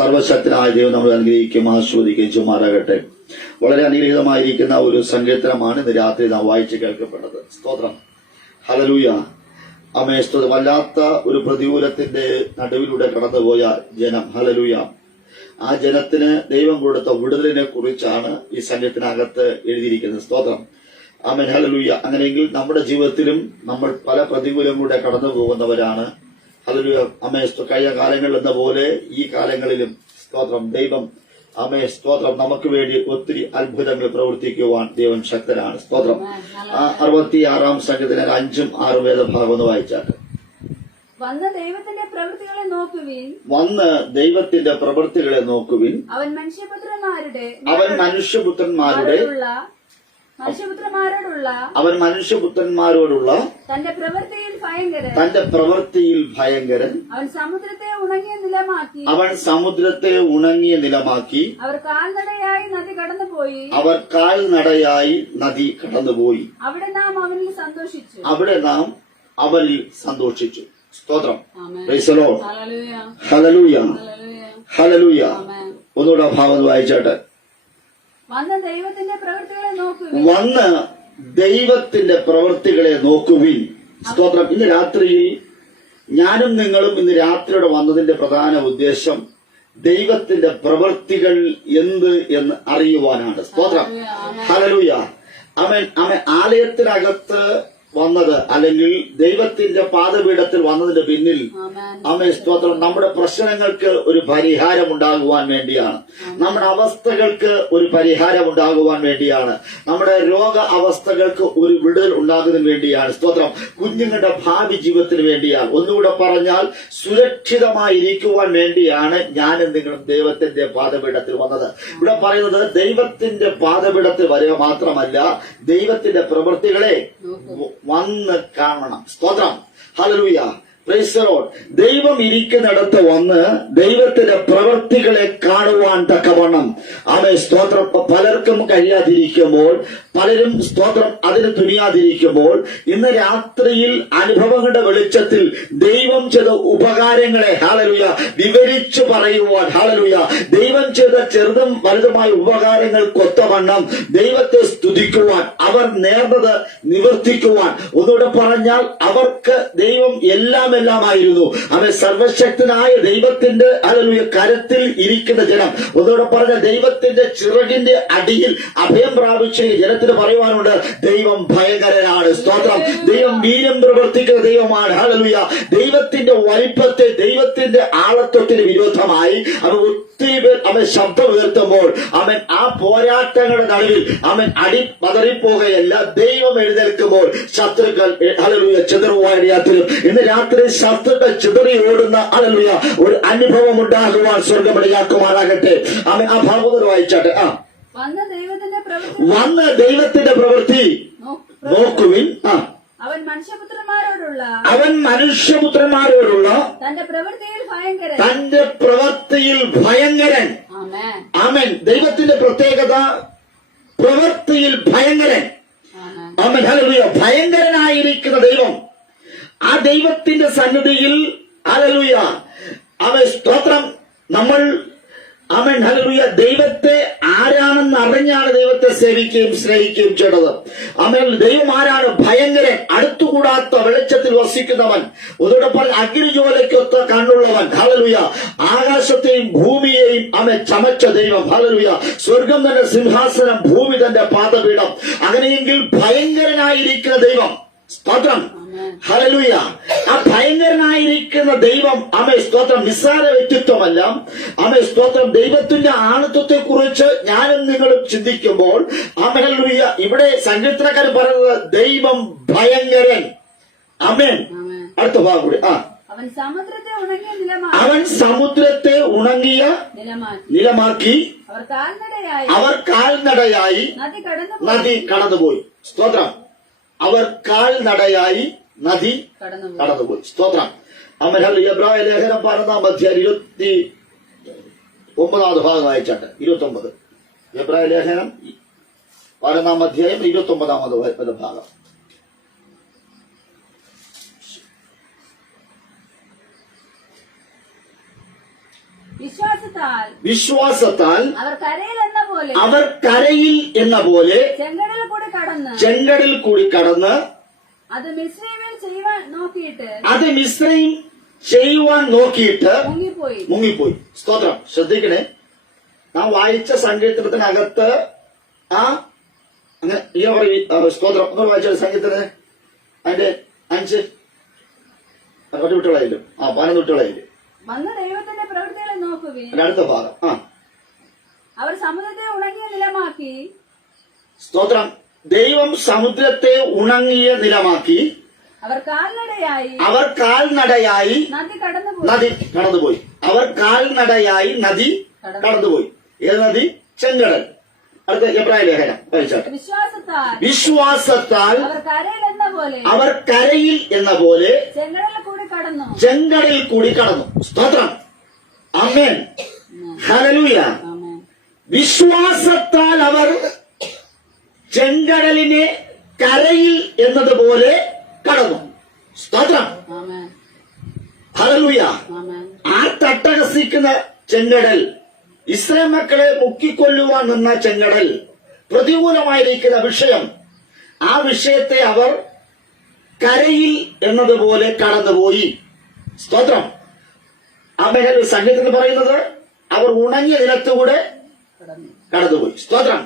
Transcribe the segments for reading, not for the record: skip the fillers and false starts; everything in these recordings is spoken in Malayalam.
സർവശക്തനായ ദൈവം നമ്മൾ അനുഗ്രഹിക്കും ആസ്വദിക്കുകയും ചെയ്യുമാറാകട്ടെ. വളരെ അനുഗ്രഹീതമായിരിക്കുന്ന ഒരു സങ്കീർത്തനമാണ് ഇന്ന് രാത്രി നാം വായിച്ച് കേൾക്കപ്പെട്ടത്. സ്തോത്രം, ഹല്ലേലൂയ. ആമേൻ. സ്തോത്രം. വല്ലാത്ത ഒരു പ്രതികൂലത്തിന്റെ നടുവിലൂടെ കടന്നുപോയ ജനം, ഹല്ലേലൂയ. ആ ജനത്തിന് ദൈവം കൊടുത്ത വിടുതലിനെ കുറിച്ചാണ് ഈ സങ്കീർത്തനകത്ത് എഴുതിയിരിക്കുന്നത്. സ്തോത്രം, ആമേൻ, ഹല്ലേലൂയ. അങ്ങനെയെങ്കിൽ നമ്മുടെ ജീവിതത്തിലും നമ്മൾ പല പ്രതികൂലങ്ങളിലൂടെ കടന്നു പോകുന്നവരാണ്. ഹല്ലേലൂയ. ആമേൻ. കഴിഞ്ഞ കാലങ്ങളിൽ എന്ന പോലെ ഈ കാലങ്ങളിലും സ്തോത്രം ദൈവം, ആമേൻ, സ്തോത്രം, നമുക്ക് വേണ്ടി ഒത്തിരി അത്ഭുതങ്ങൾ പ്രവർത്തിക്കുവാൻ ദൈവം ശക്തനാണ്. സ്തോത്രം. 66-ാം സങ്കീർത്തനം 5ഉം 6ഉം വേദഭാഗം ഒന്ന് വായിച്ചാട്ടെ. വന്ന് ദൈവത്തിന്റെ പ്രവൃത്തികളെ നോക്കുവിൻ, അവൻ മനുഷ്യപുത്രന്മാരോടുള്ള തന്റെ പ്രവൃത്തിയിൽ ഭയങ്കരൻ, അവൻ സമുദ്രത്തെ ഉണങ്ങിയ നിലമാക്കി, അവർ കാൽനടയായി നദി കടന്നുപോയി, അവിടെ നാം അവനിൽ സന്തോഷിച്ചു. സ്തോത്രം. Price the Lord. Hallelujah, hallelujah. ഒന്നുകൂടെ ഭാഗം വായിച്ചാട്ടെ. വന്ന് ദൈവത്തിന്റെ പ്രവൃത്തികളെ നോക്കുവിൻ. സ്തോത്രം. ഇന്ന് രാത്രിയിൽ ഞാനും നിങ്ങളും ഇന്ന് രാത്രിയോടെ വന്നതിന്റെ പ്രധാന ഉദ്ദേശം ദൈവത്തിന്റെ പ്രവൃത്തികൾ എന്ത് എന്ന് അറിയുവാനാണ്. സ്തോത്രം, ഹല്ലേലൂയ. ആമേൻ. ആലയത്തിനകത്ത് വന്നത് അല്ലെങ്കിൽ ദൈവത്തിന്റെ പാദപീഠത്തിൽ വന്നതിന്റെ പിന്നിൽ, ആമേൻ, സ്തോത്രം, നമ്മുടെ പ്രശ്നങ്ങൾക്ക് ഒരു പരിഹാരം ഉണ്ടാകുവാൻ വേണ്ടിയാണ്. നമ്മുടെ അവസ്ഥകൾക്ക് ഒരു പരിഹാരം ഉണ്ടാകുവാൻ വേണ്ടിയാണ്. നമ്മുടെ രോഗ അവസ്ഥകൾക്ക് ഒരു വിടുതൽ ഉണ്ടാകുന്നതിന് വേണ്ടിയാണ്. സ്തോത്രം. കുഞ്ഞുങ്ങളുടെ ഭാവി ജീവിതത്തിന് വേണ്ടിയാണ്. ഒന്നുകൂടെ പറഞ്ഞാൽ സുരക്ഷിതമായിരിക്കുവാൻ വേണ്ടിയാണ് ഞാനും നിങ്ങളും ദൈവത്തിന്റെ പാദപീഠത്തിൽ വന്നത്. ഇവിടെ പറയുന്നത് ദൈവത്തിന്റെ പാദപീഠത്തിൽ വരിക മാത്രമല്ല, ദൈവത്തിന്റെ പ്രവൃത്തികളെ വന്ന് കാണണം. സ്തോത്രം, ഹല്ലേലൂയ. Praise the Lord. ദൈവം ഇരിക്കുന്നിടത്ത് വന്ന് ദൈവത്തിന്റെ പ്രവൃത്തികളെ കാണുവാൻ തക്കവണ്ണം, ആമേൻ, സ്തോത്രം, പലർക്കും കഴിയാതിരിക്കുമ്പോൾ, പലരും സ്തോത്രം അതിന് തുനിയാതിരിക്കുമ്പോൾ, ഇന്ന് രാത്രിയിൽ അനുഭവങ്ങളുടെ വെളിച്ചത്തിൽ ദൈവം ചെയ്ത ഉപകാരങ്ങളെ, ഹല്ലേലൂയ, വിവരിച്ചു പറയുവാൻ, ഹല്ലേലൂയ, ദൈവം ചെയ്ത ചെറുതും വലുതുമായ ഉപകാരങ്ങൾക്കൊത്തവണ്ണം ദൈവത്തെ സ്തുതിക്കുവാൻ, അവർ നേർന്നത് നിവർത്തിക്കുവാൻ, ഒന്നുകൂടെ പറഞ്ഞാൽ അവർക്ക് ദൈവം എല്ലാമായിരുന്നു. അവൻ സർവശക്തനായ ദൈവത്തിന്റെ, ഹല്ലേലൂയ, കരത്തിൽ ഇരിക്കുന്ന ജനം. ഒന്നുകൂടെ പറഞ്ഞ ദൈവത്തിന്റെ ചിറകിന്റെ അടിയിൽ അഭയം പ്രാപിച്ച ജനത്തിന് പറയുവാനുണ്ട്, ദൈവം ഭയങ്കരനാണ്. സ്തോത്രം. ദൈവം വീര്യം പ്രവർത്തിക്കുന്ന ദൈവമാണ്. ഹല്ലേലൂയ. ദൈവത്തിന്റെ വലിപ്പത്തെ, ദൈവത്തിന്റെ ആളത്വത്തിന് വിരോധമായി അവൻ ഒത്തിരി പേർ അവൻ ശബ്ദം ഉയർത്തുമ്പോൾ അവൻ ആ പോരാട്ടങ്ങളുടെ നടുവിൽ അവൻ പതറിപ്പോകുകയല്ല. ദൈവം എഴുന്നേൽക്കുമ്പോൾ ശത്രുക്കൾ, ഹല്ലേലൂയ, ചിതറുവാനിടയാത്തിലും ഇന്ന് രാത്രി ശത്രുക്കൾ ചിതറി ഓടുന്ന, ഹല്ലേലൂയ, ഒരു അനുഭവം ഉണ്ടാകുവാൻ സ്വർഗമിടയാക്കുമാറാകട്ടെ. അവൻ ആ ഭാഗം വായിച്ചാട്ടെ. വന്ന് ദൈവത്തിന്റെ പ്രവൃത്തി നോക്കുവിൻ, അവൻ മനുഷ്യപുത്രന്മാരോടുള്ള തന്റെ പ്രവൃത്തിയിൽ ഭയങ്കരൻ. ആമേൻ. ദൈവത്തിന്റെ പ്രത്യേകത പ്രവൃത്തിയിൽ ഭയങ്കരൻ. ആമേൻ, ഹല്ലേലൂയ. ഭയങ്കരനായിരിക്കുന്ന ദൈവം, ആ ദൈവത്തിന്റെ സന്നിധിയിൽ, ഹല്ലേലൂയ, അവൻ, സ്തോത്രം, നമ്മൾ, ആമേൻ, ഹല്ലേലൂയ, ദൈവത്തെ ആരാണെന്ന് അറിഞ്ഞാണ് ദൈവത്തെ സേവിക്കുകയും സ്നേഹിക്കുകയും ചെയ്തത്. ആമേൻ. ദൈവം ആരാണ്? ഭയങ്കരൻ, അടുത്തുകൂടാത്ത വെളിച്ചത്തിൽ വസിക്കുന്നവൻ, ഒതോടൊപ്പം അഗ്നിജ്വാലയ്ക്കൊത്ത കണ്ണുള്ളവൻ, ഹല്ലേലൂയ, ആകാശത്തെയും ഭൂമിയെയും ആമേൻ ചമച്ച ദൈവം, ഹല്ലേലൂയ, സ്വർഗം തന്റെ സിംഹാസനം, ഭൂമി തന്റെ പാദപീഠം. അങ്ങനെയെങ്കിൽ ഭയങ്കരനായിരിക്കുന്ന ദൈവം, സ്തോത്രം, ഹല്ലേലൂയ, ആ ഭയങ്കരനായിരിക്കുന്ന ദൈവം, ആമേൻ, സ്തോത്രം, നിസ്സാര വ്യക്തിത്വമല്ല. ആമേൻ, സ്തോത്രം, ദൈവത്തിന്റെ ആണത്വത്തെ കുറിച്ച് ഞാനും നിങ്ങളും ചിന്തിക്കുമ്പോൾ, ആമേൻ, ഹല്ലേലൂയ, ഇവിടെ സങ്കീർത്തനക്കാരൻ പറയുന്നത് ദൈവം ഭയങ്കരൻ. ആമേൻ. അടുത്ത ഭാഗം കൂടി. അവൻ സമുദ്രത്തെ ഉണങ്ങിയ നിലമാക്കി, അവർ കാൽനടയായി നദി കടന്നുപോയി. സ്തോത്രം. അവർ കാൽനടയായി നദി കടന്നുപോയി. സ്തോത്രം. ആമേൻ. എബ്രായ ലേഖനം 12-ാം അധ്യായം 29-ാമത് ഭാഗം വായിച്ചാട്ട്. 29. എബ്രായ ലേഖനം 12-ാം അധ്യായം 29-ാമത് ഭാഗം. വിശ്വാസത്താൽ അവർ കരയിൽ എന്ന പോലെ അവർ കരയിൽ എന്ന പോലെ ചെങ്കടലിൽ കൂടി കടന്ന് അത് മിസ്രയീമിൽ ചെയ്യുവാൻ നോക്കിയിട്ട് മുങ്ങിപ്പോയി. മുങ്ങിപ്പോയി. സ്തോത്രം. ശ്രദ്ധിക്കണേ, നാം വായിച്ച സങ്കീർത്തനത്തിനകത്ത് അങ്ങനെ സ്തോത്രം ഒന്നും വായിച്ച സങ്കീർത്തന അതിന്റെ 5 വിട്ടുകളായാലും 11 വിട്ടുകളായാലും വന്ന ദൈവത്തിന്റെ പ്രവൃത്തികളെ നോക്കുവിൻ. അടുത്ത ഭാഗം അവർ സമുദ്രത്തെ ഉണങ്ങിയ നിലമാക്കി. സ്തോത്രം. ദൈവം സമുദ്രത്തെ ഉണങ്ങിയ നിലമാക്കി. അവർ കാൽനടയായി നദി കടന്നുപോയി. അവർ കാൽനടയായി നദി കടന്നുപോയി. ഏത് നദി? ചെങ്കടൽ. അടുത്ത എബ്രായ ലേഖനം വായിച്ചാട്ടെ. വിശ്വാസത്താൽ അവർ കരയിൽ എന്ന പോലെ ചെങ്കടലിൽ കൂടി കടന്നു. സ്തോത്രം. ആമേൻ. ഹല്ലേലൂയ. വിശ്വാസത്താൽ അവർ ചെങ്കടലിനെ കരയിൽ എന്നതുപോലെ കടന്നു. സ്തോത്രം. ഹല്ലേലൂയ. ആ തട്ടഹസിക്കുന്ന ചെങ്കടൽ, ഇസ്രായേൽ മക്കളെ മുക്കിക്കൊല്ലുവാൻ നിന്ന ചെങ്കടൽ, പ്രതികൂലമായിരിക്കുന്ന വിഷയം, ആ വിഷയത്തെ അവർ കരയിൽ എന്നതുപോലെ കടന്നുപോയി. സ്തോത്രം. ആമേൻ. സംഗീതത്തിൽ പറയുന്നത് അവർ ഉണങ്ങിയ നിലത്തുകൂടെ കടന്നുപോയി. സ്തോത്രം.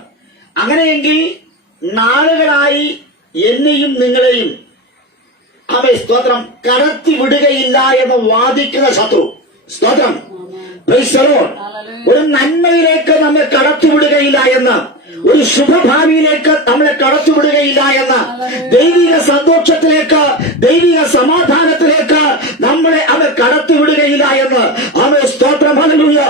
അങ്ങനെയെങ്കിൽ നാളുകളായി എന്നെയും നിങ്ങളെയും സ്തോത്രം കടത്തി വിടുകയില്ല എന്ന് വാദിക്കുന്ന ശത്രു, സ്തോത്രം, ഒരു നന്മയിലേക്ക് നമ്മെ കടത്തിവിടുകയില്ല എന്ന്, ഒരു ശുഭഭാവിയിലേക്ക് നമ്മളെ കടത്തിവിടുകയില്ല എന്ന്, ദൈവിക സന്തോഷത്തിലേക്ക്, ദൈവിക സമാധാനത്തിലേക്ക് നമ്മളെ അവൻ കടത്തിവിടുകയില്ല എന്ന് അവൻ സ്തോത്രം. ഹല്ലേലൂയ.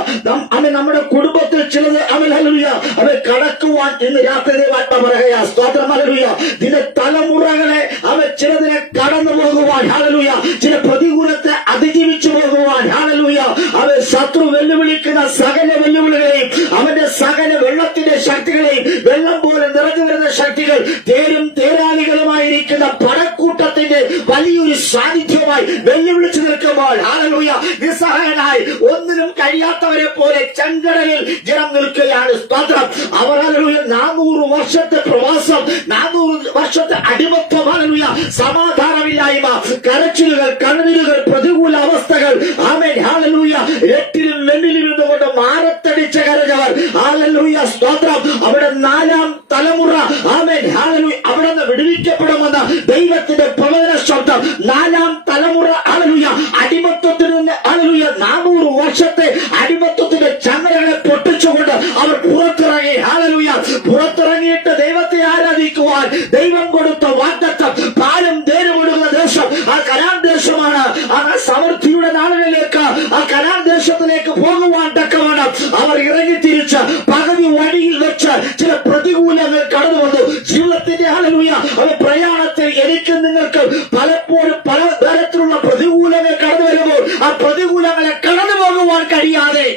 അവൻ നമ്മുടെ കുടുംബത്തിൽ ചിലത് അവൻ ഹല്ലേലൂയ അവൻ കടക്കുവാൻ ഇന്ന് രാത്രി ദൈവാത്മാ പറയുക. സ്തോത്രം. ഹല്ലേലൂയ. ഇതിന്റെ തലമുറകളെ അവൻ ചിലതിനെ കടന്നു പോകുവാൻ, ഹല്ലേലൂയ, ചില പ്രതികൂലത്തെ അതിജീവിച്ചു പോകുവാൻ, ഹല്ലേലൂയ, അവൻ ശത്രു വെല്ലുവിളിക്കുന്ന സകല വെല്ലുവിളികളെയും, അവന്റെ സകല വെള്ളത്തിന്റെ ശക്തികളെയും, വെള്ളം പോലെ നിറഞ്ഞു വരുന്ന ശക്തികൾ, തേരും തേരാളികളുമായിരിക്കുന്ന പടക്കൂട്ടത്തിന്റെ വലിയൊരു സാന്നിധ്യവുമായി വെല്ലുവിളിച്ചു നിൽക്കുമ്പോൾ, ഹല്ലേലൂയ, നിസ്സഹായനായി ഒന്നിനും കഴിയാത്തവരെ പോലെ ചെങ്കടലിൽ ജനം നിൽക്കുകയാണ്. സ്തോത്രം. അവർ ഹല്ലേലൂയ 400 വർഷത്തെ പ്രവാസം, 400 വർഷത്തെ അടിമത്വം, ഹല്ലേലൂയ, സമാധാനമില്ലായ്മ, കരച്ചിലുകൾ, കണ്ണീരുകൾ, പ്രതികൂല അവസ്ഥകൾ, ആമേൻ, ഹല്ലേലൂയ, എട്ടിലും വെണ്ണിലും ഇരുന്നുകൊണ്ട് മാറത്തടിച്ച കരഞ്ഞവർ, ഹല്ലേലൂയ, സ്തോത്രം. അവിടെ 4ാം തലമുറ, ആമേൻ, ഹല്ലേലൂയ, അവിടെ നിന്ന് വിടുവിക്കപ്പെടുമെന്ന് ദൈവത്തിന്റെ പ്രവചന ശബ്ദം. 4ാം തലമുറ, ഹല്ലേലൂയ, അടിമത്വത്തിൽ നിന്ന്, ഹല്ലേലൂയ, 400 വർഷത്തെ അടിമത്വത്തിന്റെ ചങ്ങലകളെ പൊട്ടിച്ചുകൊണ്ട് അവർ പുറത്തിറങ്ങി. ഹല്ലേലൂയ. പുറത്തിറങ്ങിയിട്ട് ദൈവത്തെ ആരാധിക്കുവാൻ ദൈവം കൊടുത്ത വാഗ്ദത്തം, പാലും തേനും ഒഴുകുന്ന ദേശം, ആ കനാൻ ദേശമാണ്. ആ സമൃദ്ധിയുടെ നാളുകളിലേക്ക്, ആ കനാൻ ദേശത്തിലേക്ക് പോകുവാൻ തക്കവണ്ണം അവർ ഇറങ്ങി തിരിച്ച് പകുതി വഴിയിൽ വെച്ച് ചില പ്രതികൂലങ്ങൾ കടന്നു വന്നു. ജീവിതത്തിന്റെ, ഹല്ലേലൂയ, അവർ പ്രയാണത്തിൽ എനിക്ക് നിങ്ങൾക്ക് പലപ്പോഴും പല തരത്തിലുള്ള പ്രതികൂലങ്ങൾ കടന്നു വരുമ്പോൾ ആ പ്രതികൂലങ്ങളെ കടന്നു പോകുവാൻ കഴിയാതെ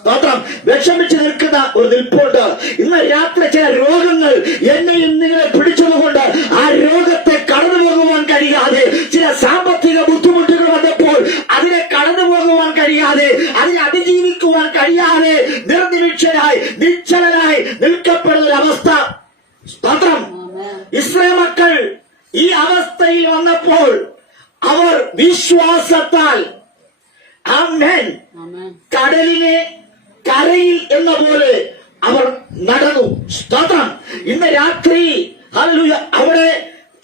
സ്തോത്രം വിഷമിച്ച് നിൽക്കുന്ന ഒരു നിൽപ്പുണ്ട്. ഇന്ന് രാത്രി ചില രോഗങ്ങൾ എന്നെയും നിങ്ങളെ പിടിച്ചതുകൊണ്ട് ആ രോഗത്തെ കടന്നു പോകുവാൻ കഴിയാതെ, ചില സാമ്പത്തിക ബുദ്ധിമുട്ടുകൾ വന്നപ്പോൾ അതിനെ കടന്നു പോകുവാൻ കഴിയാതെ, അതിനെ അതിജീവിക്കുവാൻ കഴിയാതെ നിർനിരീക്ഷനായി, നിശ്ചലനായി നിൽക്കപ്പെടുന്ന അവസ്ഥ. സ്തോത്രം. ഇസ്രായേൽ മക്കൾ ഈ അവസ്ഥയിൽ വന്നപ്പോൾ അവർ വിശ്വാസത്താൽ, ആമേൻ, കടലിനെ കരയിൽ എന്ന പോലെ അവർ നടന്നു. സ്തോത്രം. ഇന്ന് രാത്രി, ഹല്ലേലൂയ, അവിടെ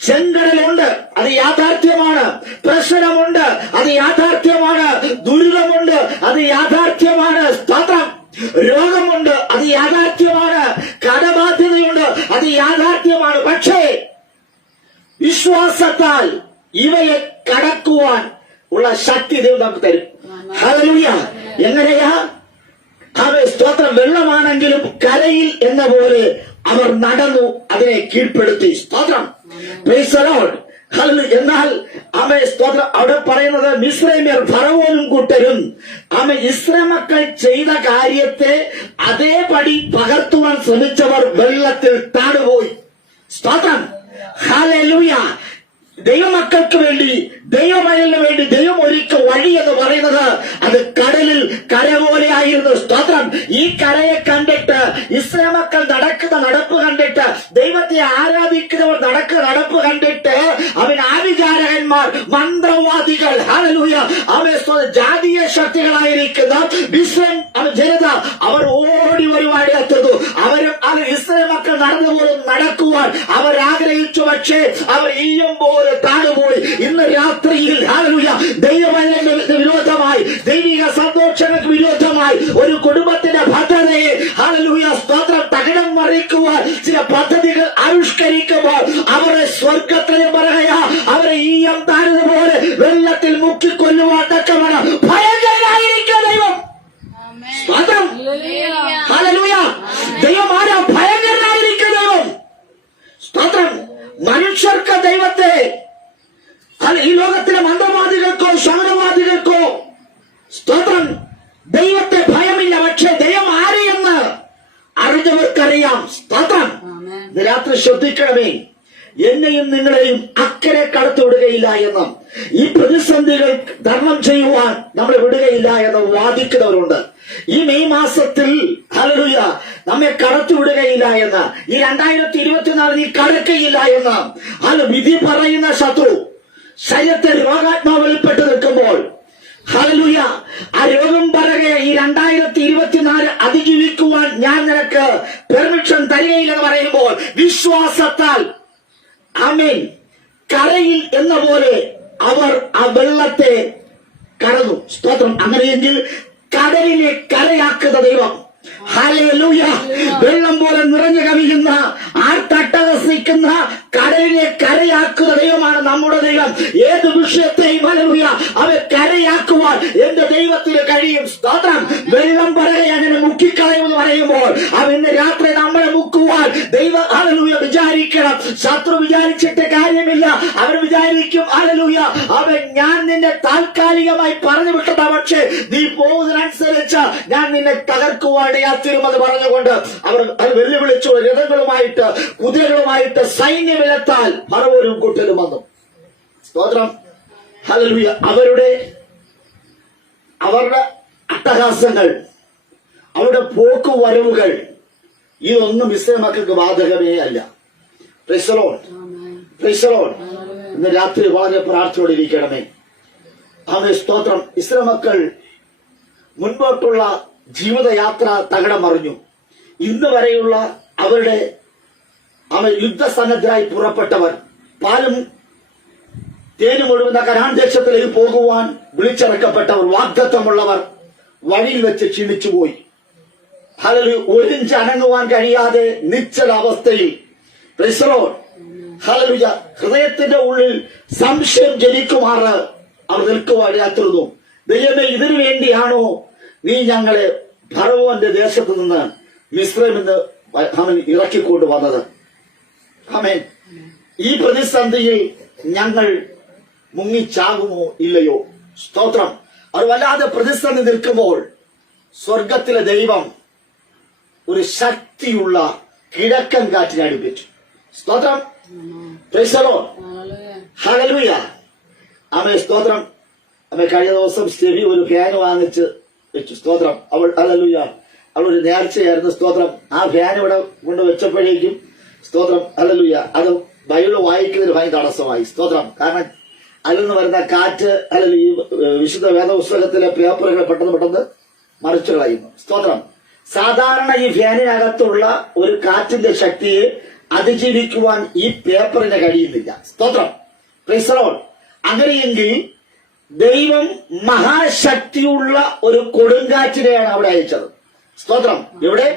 ചെങ്കടലുണ്ട്, അത് യാഥാർത്ഥ്യമാണ്. പ്രശ്നമുണ്ട്, അത് യാഥാർത്ഥ്യമാണ്. ദുരിതമുണ്ട്, അത് യാഥാർത്ഥ്യമാണ്. സ്തോത്രം. രോഗമുണ്ട്, അത് യാഥാർത്ഥ്യമാണ്. കടബാധ്യതയുണ്ട്, അത് യാഥാർത്ഥ്യമാണ്. പക്ഷേ വിശ്വാസത്താൽ ഇവയെ കടക്കുവാൻ ഉള്ള ശക്തി ദൈവം നമുക്ക് തരും. ഹല്ലേലൂയ. എങ്ങനെയാ? അവ സ്തോത്രം. വെള്ളമാണെങ്കിലും കരയിൽ എന്ന പോലെ അവർ നടന്നു, അതിനെ കീഴ്പ്പെടുത്തി. സ്തോത്രം. Price the Lord. ഹല്ലേലൂയ. എന്നാൽ അവൻ സ്തോത്രം അവിടെ പറയുന്നത് മിസ്രൈമ്യർ, ഫറവോനും കൂട്ടരും, അവൻ ഇസ്രായേൽ മക്കൾ ചെയ്ത കാര്യത്തെ അതേപടി പകർത്തുവാൻ ശ്രമിച്ചവർ വെള്ളത്തിൽ താണുപോയി. സ്തോത്രം. ഹല്ലേലൂയ. ദൈവമക്കൾക്ക് വേണ്ടി, ദൈവമയലിന് വേണ്ടി ദൈവം ഒരുക്ക വഴി എന്ന് പറയുന്നത് അത് കടലിൽ കര പോലെയായിരുന്നു. സ്തോത്രം. ഈ കരയെ കണ്ടിട്ട് ഇസ്രായേൽ മക്കൾ നടക്കുന്ന നടപ്പ് കണ്ടിട്ട്, ദൈവത്തെ ആരാധിക്കുന്നവർ നടക്കുന്ന നടപ്പ് കണ്ടിട്ട് അവൻ ആവിചാരകന്മാർ, മന്ത്രവാദികൾ, ഹല്ലേലൂയ, ജാതീയ ശക്തികളായിരിക്കുന്ന ജനത അവർ ഓടി വരുവാനെത്തുന്നു. ഇസ്രായേൽ മക്കൾ നടന്നുപോലും നടക്കുവാൻ അവർ ആഗ്രഹിച്ചു. പക്ഷേ അവർ ഈയം പോലെ താഴുപോയി. ഇന്ന് രാത്രിയിൽ ഹല്ലേലൂയ, ദൈവവചനത്തിന് വിരോധമായി, ദൈവിക സന്തോഷങ്ങൾക്ക് വിരോധമായി ഒരു കുടുംബത്തിന്റെ ഭദ്രതയെ ഹല്ലേലൂയ സ്തോത്രം തകിടം മറിക്കുവാൻ ചില പദ്ധതികൾ ആവിഷ്കരിക്കുമ്പോൾ അവരെ സ്വർഗത്തിലെ പറയുക, അവരെ ഈയം താഴുന്നതുപോലെ വെള്ളത്തിൽ മുക്കിക്കൊല്ലുവാൻ തക്കവണ്ണം ഭയങ്കരനായിരിക്കും ദൈവം. സ്തോത്രം. ഹല്ലേലൂയ. ദൈവം ആരാ? ഭയങ്കരനായിരിക്കും ദൈവം. സ്തോത്രം. മനുഷ്യർക്ക് ദൈവത്തെ, ഈ ലോകത്തിലെ മന്ത്രവാദികൾക്കോ ശമനവാദികൾക്കോ സ്തോത്രം ദൈവത്തെ ഭയമില്ല. പക്ഷേ ദൈവം ആരെയെന്ന് അറിഞ്ഞവർക്കറിയാം. സ്തോത്രം. രാത്രി ശ്രദ്ധിക്കണമേ, എന്നെയും നിങ്ങളെയും അക്കരെ കടത്തിവിടുകയില്ല എന്നും ഈ പ്രതിസന്ധികൾ തരണം ചെയ്യുവാൻ നമ്മളെ വിടുകയില്ല എന്ന് വാദിക്കുന്നവരുണ്ട്. ഈ മെയ് മാസത്തിൽ ഹല്ലേലൂയ നമ്മെ കടത്തിവിടുകയില്ല എന്ന്, ഈ 2024 നീ കടക്കുകയില്ല എന്ന് വിധി പറയുന്ന ശത്രു ശരീരത്തെ രോഗാത്മാവ് വെളിപ്പെട്ട് നിൽക്കുമ്പോൾ ഹല്ലേലൂയ ആ രോഗം പറയുക, ഈ 2024 അതിജീവിക്കുവാൻ ഞാൻ നിനക്ക് പെർമിഷൻ തരികയില്ലെന്ന് പറയുമ്പോൾ വിശ്വാസത്താൽ ആമേൻ കരയിൽ എന്ന പോലെ അവർ ആ വെള്ളത്തെ കടന്നു. സ്തോത്രം. അങ്ങനെയെങ്കിൽ കടലിനെ കരയാക്കുന്ന ദൈവം, ഹല്ലേലൂയ, വെള്ളം പോലെ നിറഞ്ഞു കവിയുന്ന ആർത്തട്ടഹസിക്കുന്ന കടലിനെ കരയാക്കുന്ന ദൈവമാണ് നമ്മുടെ ദൈവം. ഏത് വിഷയത്തെയും ഹല്ലേലൂയ അവയെ കരയാക്കുവാൻ എന്റെ ദൈവത്തിന് കഴിയും. സ്തോത്രം. വെള്ളം പറയുക അങ്ങനെ മുക്കിക്കളയുമെന്ന് പറയുമ്പോൾ അവൻ ഇന്ന് രാത്രി നമ്മളെ മുക്കുവാൻ ദൈവം ഹല്ലേലൂയ വിചാരിക്കണം. ശത്രു വിചാരിച്ചിട്ട് കാര്യമില്ല. അവൻ വിചാരിക്കും ഹല്ലേലൂയ അവൻ ഞാൻ നിന്നെ താൽക്കാലികമായി പറഞ്ഞു വിട്ടതാ, പക്ഷേ നീ പോകുന്നതിനനുസരിച്ച് ഞാൻ നിന്നെ തകർക്കുവാൻ യാത്തിരുമെന്ന് പറഞ്ഞുകൊണ്ട് അവർ അത് വെല്ലുവിളിച്ചു. രഥങ്ങളുമായിട്ട് കുതിരകളുമായിട്ട് സൈന്യമിലെത്താൽ ഫറവോനും കൂട്ടരും വന്നു. സ്തോത്രം. ഹല്ലേലൂയ. അവരുടെ അട്ടഹാസങ്ങൾ, അവരുടെ പോക്കുവരവുകൾ ഇതൊന്നും ഇസ്രായേൽ മക്കൾക്ക് ബാധകമേ അല്ല. Price the Lord. Price the Lord. ഇന്ന് രാത്രി വളരെ പ്രാർത്ഥനയോടെ ഇരിക്കണമേ. ആമേൻ. സ്തോത്രം. ഇസ്രായേൽ മക്കൾ മുൻപോട്ടുള്ള ജീവിതയാത്ര തകിടം മറിഞ്ഞു. ഇന്ന് വരെയുള്ള അവരുടെ യുദ്ധസന്നദ്ധരായി പുറപ്പെട്ടവർ, പാലും തേനും ഒഴുകുന്ന കനാൻ ദേശത്തിലേക്ക് പോകുവാൻ വിളിച്ചിറക്കപ്പെട്ടവർ, വാഗ്ദത്തമുള്ളവർ വഴിയിൽ വെച്ച് ക്ഷീണിച്ചുപോയി. ഹല്ലേലൂയ. ഒരിഞ്ച് അനങ്ങുവാൻ കഴിയാതെ നിശ്ചല അവസ്ഥയിൽ പ്രൈസ് ദി ലോർഡ്. ഹല്ലേലൂയ. ഹൃദയത്തിന്റെ ഉള്ളിൽ സംശയം ജനിക്കുമാറ് അവർ നിൽക്കുവാൻ യാത്രന്നു. ദൈവമേ, ഇതിനു വേണ്ടിയാണോ നീ ഞങ്ങളെ ഫറവോന്റെ ദേശത്ത് നിന്ന് മിസ്രൈമിൽ നിന്ന് അവൻ ഇറക്കിക്കൊണ്ട് വന്നത്? ആമേൻ. ഈ പ്രതിസന്ധിയിൽ ഞങ്ങൾ മുങ്ങിച്ചാകുമോ ഇല്ലയോ? സ്തോത്രം. അവർ വല്ലാതെ പ്രതിസന്ധി നിൽക്കുമ്പോൾ സ്വർഗത്തിലെ ദൈവം ഒരു ശക്തിയുള്ള കിഴക്കൻ കാറ്റിനെ അടുപ്പിച്ചു. സ്തോത്രം. Price the Lord. ഹല്ലേലൂയ. ആമേൻ. സ്തോത്രം. ആമേൻ. കഴിഞ്ഞ ദിവസം സ്റ്റെവി ഒരു ഫാൻ വാങ്ങിച്ച് വെച്ചു. സ്തോത്രം. അവൾ ഹല്ലേലൂയ അവളൊരു നേർച്ചയായിരുന്നു. സ്തോത്രം. ആ ഫാൻ ഇവിടെ കൊണ്ട് വെച്ചപ്പോഴേക്കും സ്തോത്രം ഹല്ലേലൂയ അത് ബൈബിൾ വായിക്കുന്നതിന് ഭയങ്കര തടസ്സമായി. സ്തോത്രം. കാരണം അതിൽ നിന്ന് വരുന്ന കാറ്റ് അല്ലെങ്കിൽ ഈ വിശുദ്ധ വേദപുസ്തകത്തിലെ പേപ്പറുകൾ പെട്ടെന്ന് മറിച്ചു കളയുന്നു. സ്തോത്രം. സാധാരണ ഈ ഫാനിനകത്തുള്ള ഒരു കാറ്റിന്റെ ശക്തിയെ അതിജീവിക്കുവാൻ ഈ പേപ്പറിന് കഴിയുന്നില്ല. സ്തോത്രം. Price the Lord. അങ്ങനെയെങ്കിൽ ദൈവം മഹാശക്തിയുള്ള ഒരു കൊടുങ്കാറ്റിനെയാണ് അവിടെ അയച്ചത്. സ്തോത്രം. ഇവിടെ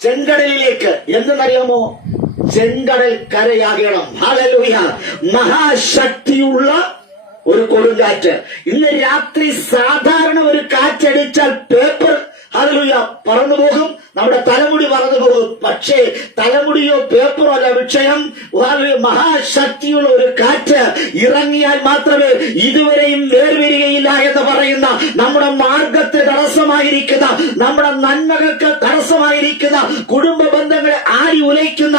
ചെങ്കടലിലേക്ക്. എന്തെന്നറിയാമോ? ചെങ്കടൽ കരയാകണം. ഹല്ലേലൂയ. മഹാശക്തിയുള്ള ഒരു കൊടുങ്കാറ്റ്. ഇന്ന് രാത്രി സാധാരണ ഒരു കാറ്റടിച്ചാൽ പേപ്പർ ഹല്ലേലൂയ പറന്നുപോകും. നമ്മുടെ തലമുടി പറന്നു പോകും. പക്ഷേ തലമുടിയോ പേപ്പറോ അല്ല വിഷയം. മഹാശക്തിയുള്ള ഒരു കാറ്റ് ഇറങ്ങിയാൽ മാത്രമേ ഇതുവരെയും വേർവരികയില്ല എന്ന് പറയുന്ന, നമ്മുടെ മാർഗത്തെ തടസ്സമായിരിക്കുന്ന, നമ്മുടെ നന്മകൾക്ക് തടസ്സമായിരിക്കുന്ന, കുടുംബ ബന്ധങ്ങളെ ആടി ഉലയ്ക്കുന്ന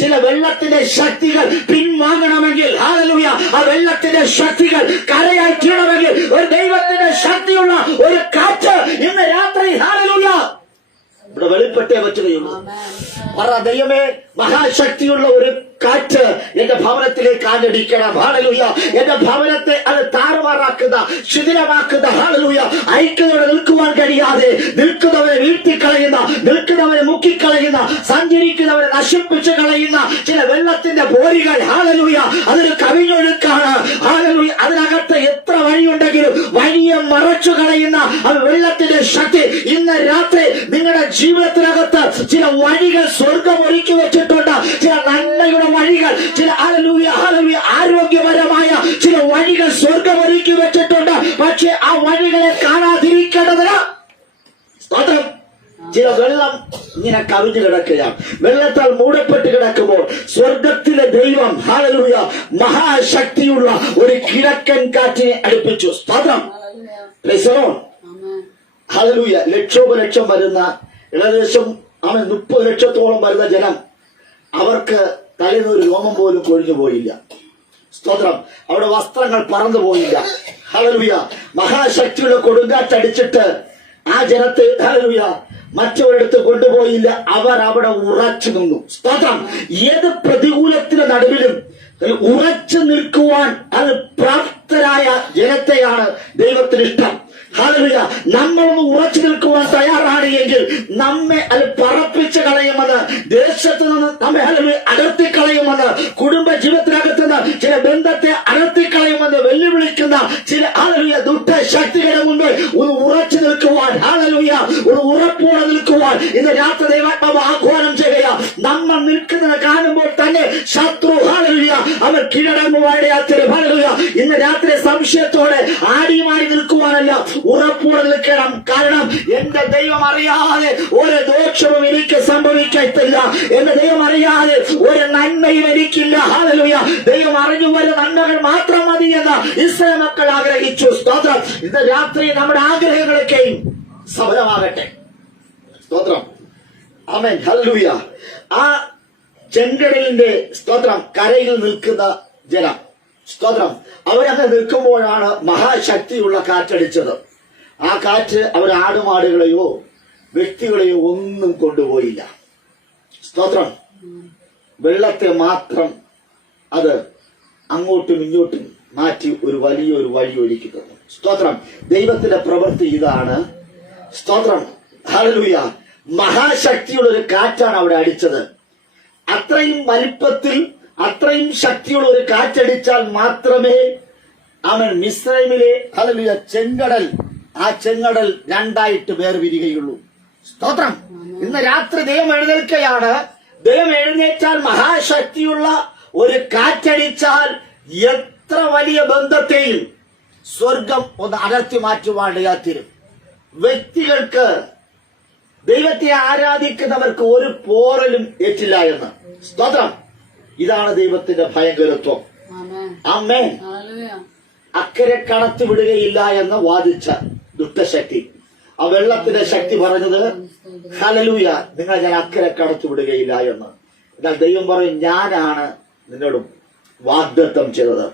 ചില വെള്ളത്തിന്റെ ശക്തികൾ പിൻവാങ്ങണമെങ്കിൽ, ഹല്ലേലൂയ, ആ വെള്ളത്തിന്റെ ശക്തികൾ കരയായി തീരണമെങ്കിൽ ഒരു ദൈവത്തിന്റെ ശക്തിയുള്ള ഒരു കാറ്റ് ഇന്ന് രാത്രി, ഹല്ലേലൂയ, ഇവിടെ വെളിപ്പെട്ടേ പറ്റുകയുള്ളൂ. പറ, ദൈവമേ, മഹാശക്തിയുള്ള ഒരു കാറ്റ് എന്റെ ഭവനത്തിലേക്ക് ആഞ്ഞടിക്കണം. ഹല്ലേലൂയ. എന്റെ ഭവനത്തെ അത് താറുമാറാക്കുന്ന, ശിഥിലമാക്കുന്ന, ഹല്ലേലൂയ, ഐക്യതയോടെ നിൽക്കുവാൻ കഴിയാതെ നിൽക്കുന്നവരെ വീഴ്ത്തിക്കളയുന്ന, നിൽക്കുന്നവരെ മുക്കിക്കളയുന്ന, സഞ്ചരിക്കുന്നവരെ നശിപ്പിച്ചു കളയുന്ന ചില വെള്ളത്തിന്റെ പോരികൾ, ഹല്ലേലൂയ, അതൊരു കവിഞ്ഞൊഴുക്കാണ്. ഹല്ലേലൂയ. അതിനകത്ത് എത്ര വഴിയുണ്ടെങ്കിലും വഴിയെ മറച്ചു കളയുന്ന അത് വെള്ളത്തിന്റെ ശക്തി. ഇന്ന് രാത്രി നിങ്ങളുടെ ജീവിതത്തിനകത്ത് ചില വഴികൾ സ്വർഗം ഒരുക്കി വെച്ചിട്ടുണ്ട്. ചില നന്മയുടെ വഴികൾ, ചില ആരോഗ്യപരമായ ചില വഴികൾ സ്വർഗം ഒരുക്കി വെച്ചിട്ടുണ്ട്. പക്ഷെ ആ വഴികളെ കാണാതിരിക്കേണ്ടതിന് സ്തോത്രം. ചില വെള്ളം ഇങ്ങനെ കവിഞ്ഞു കിടക്കുകയാണ്. വെള്ളത്താൽ മൂടപ്പെട്ട് കിടക്കുമ്പോൾ സ്വർഗത്തിലെ ദൈവം, ഹല്ലേലൂയ, മഹാശക്തിയുള്ള ഒരു കിഴക്കൻ കാറ്റിനെ അടുപ്പിച്ചു. സ്തോത്രം. ഹല്ലേലൂയ. ലക്ഷോപലക്ഷം വരുന്ന, ഏകദേശം 30 ലക്ഷത്തോളം വരുന്ന ജനം, അവർക്ക് തലേന്ന് ഒരു രോമം പോലും കൊഴിഞ്ഞു പോയില്ല. സ്തോത്രം. അവിടെ വസ്ത്രങ്ങൾ പറന്നു പോയില്ല. ഹല്ലേലൂയ. മഹാശക്തിയുടെ കൊടുങ്കാറ്റടിച്ചിട്ട് ആ ജനത്തെ, ഹല്ലേലൂയ, മറ്റൊരിടത്ത് കൊണ്ടുപോയില്ല. അവർ അവിടെ ഉറച്ചു നിന്നു. സ്തോത്രം. ഏത് പ്രതികൂലത്തിന്റെ നടുവിലും ഉറച്ചു നിൽക്കുവാൻ അത് പ്രാപ്തരായ ജനത്തെയാണ് ദൈവത്തിന് ഇഷ്ടം. ഹല്ലേലൂയ. നമ്മളൊന്ന് ഉറച്ചു നിൽക്കുവാൻ തയ്യാറാണ് എങ്കിൽ നമ്മെ അത് പറപ്പിച്ച് കളയുമെന്ന്, ദേശത്ത് നിന്ന് നമ്മെ, ഹല്ലേലൂയ, അടർത്തിക്കളയുമെന്ന്, കുടുംബ ജീവിതത്തിനകത്ത് നിന്ന് ചില ബന്ധത്തെ അടർത്തിക്കളയുമെന്ന് വെല്ലുവിളിക്കുന്ന ചില, ഹല്ലേലൂയ, ദുഷ്ടശക്തികളുടെ മുൻപിൽ ഒന്ന് ഉറച്ചു നിൽക്കുവാൻ, ഹല്ലേലൂയ, ഒരു ഉറപ്പോടെ നിൽക്കുവാൻ ഇന്ന് രാത്രി ദൈവാത്മാവ് ആഹ്വാനം ചെയ്യുക. നമ്മൾ നിൽക്കുന്നത് കാണുമ്പോൾ തന്നെ ശത്രു, ഹല്ലേലൂയ, അവർ കീഴടങ്ങുവാനിടയാത്തത്. ഹല്ലേലൂയ. ഇന്ന് രാത്രി സംശയത്തോടെ ആടിയുമായി നിൽക്കുവാനല്ല, ഉറപ്പോടെ നിൽക്കണം. കാരണം എന്റെ ദൈവം അറിയാതെ ഒരു ദോഷവും എനിക്ക് സംഭവിക്കത്തില്ല. എന്റെ ദൈവം അറിയാതെ ഒരു നന്മയും എനിക്കില്ല. ഹല്ലേലൂയ. ദൈവം അറിഞ്ഞു വരുന്ന നന്മകൾ മാത്രം മതി എന്ന് ഇസ്രായേൽ മക്കൾ ആഗ്രഹിച്ചു. സ്തോത്രം. ഇന്ന് രാത്രി നമ്മുടെ ആഗ്രഹങ്ങളൊക്കെയും സഫലമാകട്ടെ. സ്തോത്രം. ആമേൻ. ഹല്ലേലൂയ. ആ ചെങ്കടലിന്റെ, സ്തോത്രം, കരയിൽ നിൽക്കുന്ന ജനം, സ്തോത്രം, അവരങ്ങനെ നിൽക്കുമ്പോഴാണ് മഹാശക്തിയുള്ള കാറ്റടിച്ചത്. ആ കാറ്റ് അവർ ആടുമാടുകളെയോ വ്യക്തികളെയോ ഒന്നും കൊണ്ടുപോയില്ല. സ്തോത്രം. വെള്ളത്തെ മാത്രം അത് അങ്ങോട്ടും ഇങ്ങോട്ടും മാറ്റി ഒരു വലിയൊരു വഴി ഒരുക്കി തന്നു. സ്തോത്രം. ദൈവത്തിന്റെ പ്രവൃത്തി ഇതാണ്. സ്തോത്രം. ഹല്ലേലൂയ. മഹാശക്തിയുള്ള ഒരു കാറ്റാണ് അവിടെ അടിച്ചത്. അത്രയും വലിപ്പത്തിൽ, അത്രയും ശക്തിയുള്ള ഒരു കാറ്റടിച്ചാൽ മാത്രമേ അവൻ മിസ്രൈമിലെ, ഹല്ലേലൂയ, ചെങ്കടൽ, ആ ചെങ്കടൽ രണ്ടായിട്ട് വേർപിരിയുകയുള്ളൂ. സ്തോത്രം. ഇന്ന് രാത്രി ദൈവം എഴുന്നേൽക്കുകയാണ്. ദൈവം എഴുന്നേറ്റാൽ, മഹാശക്തിയുള്ള ഒരു കാറ്റടിച്ചാൽ എത്ര വലിയ ബന്ധത്തെയും സ്വർഗം ഒന്ന് അടർത്തി മാറ്റുവാനിടയാത്തീരും. വ്യക്തികൾക്ക്, ദൈവത്തെ ആരാധിക്കുന്നവർക്ക് ഒരു പോറലും ഏറ്റില്ല എന്ന്. സ്തോത്രം. ഇതാണ് ദൈവത്തിന്റെ ഭയങ്കരത്വം. ആമേൻ. അക്കരെ കടത്തി വിടുകയില്ല എന്ന് വാദിച്ച ദുഷ്ടശക്തി, ആ വെള്ളത്തിന്റെ ശക്തി പറഞ്ഞത്, ഹല്ലേലൂയ, നിങ്ങൾ ഞാൻ അക്കരെ കടത്തി വിടുകയില്ല എന്ന്. എന്നാൽ ദൈവം പറയും, ഞാനാണ് നിന്നോട് വാഗ്ദത്തം ചെയ്തത്,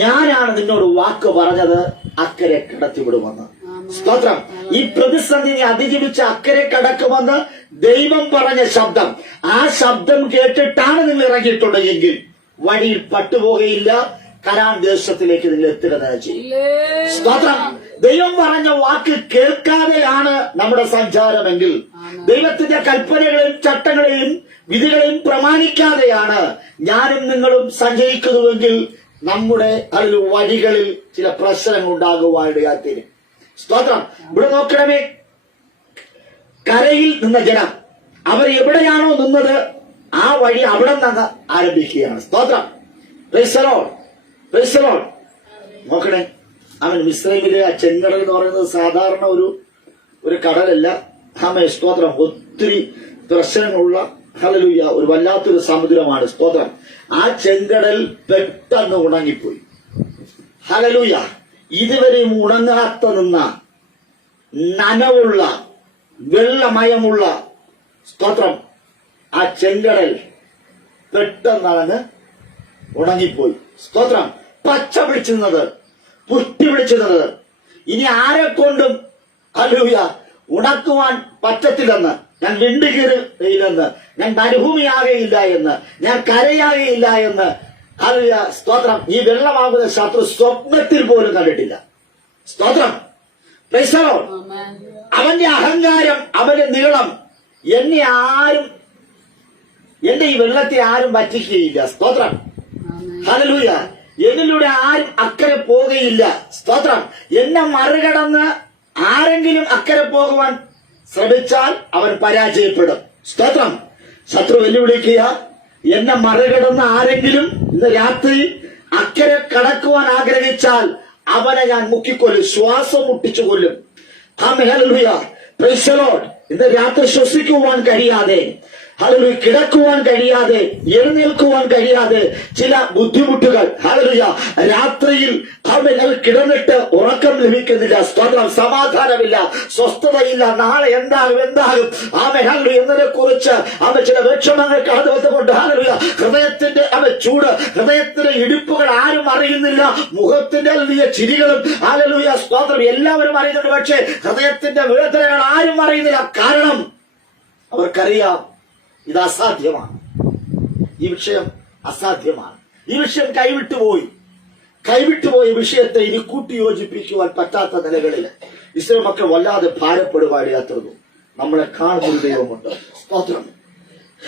ഞാനാണ് നിന്നോട് വാക്ക് പറഞ്ഞത്, അക്കരെ കടത്തിവിടുമെന്ന്. സ്തോത്രം. ഈ പ്രതിസന്ധിയെ അതിജീവിച്ച് അക്കരെ കടക്കുമെന്ന് ദൈവം പറഞ്ഞ ശബ്ദം, ആ ശബ്ദം കേട്ടിട്ടാണ് നിങ്ങൾ ഇറങ്ങിയിട്ടുണ്ടെങ്കിൽ വഴിയിൽ പട്ടുപോകുകയില്ല. കനാൻ ദേശത്തിലേക്ക് നിങ്ങൾ എത്തുക തന്നെ ചെയ്യും. സ്തോത്രം. ദൈവം പറഞ്ഞ വാക്ക് കേൾക്കാതെയാണ് നമ്മുടെ സഞ്ചാരമെങ്കിൽ, ദൈവത്തിന്റെ കൽപ്പനകളെയും ചട്ടങ്ങളെയും വിധികളെയും പ്രമാണിക്കാതെയാണ് ഞാനും നിങ്ങളും സഞ്ചരിക്കുന്നുവെങ്കിൽ നമ്മുടെ വഴികളിൽ ചില പ്രശ്നങ്ങൾ ഉണ്ടാകുവാനിടയാത്തീരും. സ്തോത്രം. ഇവിടെ നോക്കണമേ, കരയിൽ നിന്ന ജനം അവർ എവിടെയാണോ നിന്നത് ആ വഴി അവിടെ നിന്ന് ആരംഭിക്കുകയാണ്. സ്തോത്രം. Price the Lord. Price the Lord. നോക്കണേ, അവൻ മിസ്രൈമിലെ ആ ചെങ്കടൽ എന്ന് പറയുന്നത് സാധാരണ ഒരു കടലല്ല. ആമേ സ്തോത്രം. ഒത്തിരി പ്രശ്നങ്ങളുള്ള ഹല്ലേലൂയ ഒരു വല്ലാത്തൊരു സമുദ്രമാണ്. സ്തോത്രം. ആ ചെങ്കടൽ പെട്ടെന്ന് ഉണങ്ങിപ്പോയി. ഹല്ലേലൂയ. ഇതുവരെയും ഉണങ്ങാത്ത നിന്ന നനവുള്ള വെള്ളമയമുള്ള സ്തോത്രം ആ ചെങ്കടൽ പെട്ടെന്നാണ് ഉണങ്ങിപ്പോയി. സ്തോത്രം. പച്ച പിടിച്ചിരുന്നത്, പുഷ്ടി പിടിച്ചിരുന്നത് ഇനി ആരെ കൊണ്ടും ഹല്ലേലൂയ ഉണക്കുവാൻ പറ്റത്തില്ലെന്ന്, ഞാൻ വിണ്ടുകീറില്ലെന്ന്, ഞാൻ മരുഭൂമിയാകയില്ല എന്ന്, ഞാൻ കരയാകയില്ല എന്ന് ഹല്ലേലൂയ സ്തോത്രം ഈ വെള്ളമാകുന്ന ശത്രു സ്വപ്നത്തിൽ പോലും കണ്ടിട്ടില്ല. സ്തോത്രം. Price the Lord. അവന്റെ അഹങ്കാരം, അവന്റെ നീളം, എന്റെ ഈ വെള്ളത്തെ ആരും വറ്റിക്കുകയില്ല. സ്തോത്രം. ഹല്ലേലൂയ. എന്നിലൂടെ ആരും അക്കരെ പോകുകയില്ല. സ്തോത്രം. എന്നെ മറികടന്ന് ആരെങ്കിലും അക്കരെ പോകുവാൻ ശ്രമിച്ചാൽ അവൻ പരാജയപ്പെടും. സ്തോത്രം. ശത്രു വെല്ലുവിളിക്കുക, എന്നെ മറികടന്ന് ആരെങ്കിലും ഇന്ന് രാത്രി അക്കരെ കടക്കുവാൻ ആഗ്രഹിച്ചാൽ അവനെ ഞാൻ മുക്കിക്കൊല്ലും, ശ്വാസം മുട്ടിച്ചു കൊല്ലും. ആമേൻ. ഹല്ലേലൂയ. Praise the Lord. ഇന്ന് രാത്രി ശ്വസിക്കുവാൻ കഴിയാതെ, ഹല്ലേലൂയ കിടക്കുവാൻ കഴിയാതെ, എഴുന്നേൽക്കുവാൻ കഴിയാതെ ചില ബുദ്ധിമുട്ടുകൾ ഹല്ലേലൂയ രാത്രിയിൽ അവൻ കിടന്നിട്ട് ഉറക്കം ലഭിക്കുന്നില്ല. സ്തോത്രം. സമാധാനമില്ല, സ്വസ്ഥതയില്ല, നാളെ എന്താകും ആമേൻ. ഹല്ലേലൂയ എന്നതിനെ കുറിച്ച് ചില വിഷമങ്ങൾ കടന്നു വന്നുകൊണ്ട് ഹല്ലേലൂയ ഹൃദയത്തിന്റെ ചൂട്, ഹൃദയത്തിന്റെ ഇടിപ്പുകൾ ആരും അറിയുന്നില്ല. മുഖത്തിന്റെ വലിയ ചിരികളും ഹല്ലേലൂയ സ്തോത്രം എല്ലാവരും അറിയുന്നുണ്ട്. പക്ഷേ ഹൃദയത്തിന്റെ വേദനകൾ ആരും അറിയുന്നില്ല. കാരണം അവർക്കറിയാം ഇത് അസാധ്യമാണ്, ഈ വിഷയം അസാധ്യമാണ്, ഈ വിഷയം കൈവിട്ടുപോയി വിഷയത്തെ ഇനി കൂട്ടി യോജിപ്പിക്കുവാൻ പറ്റാത്ത നിലകളിൽ ഇസ്രായേൽ മക്കൾ വല്ലാതെ ഭാരപ്പെടുവാടിയാത്തുന്നു. നമ്മളെ കാണുന്നൊരു ദൈവമുണ്ട്. സ്തോത്രം.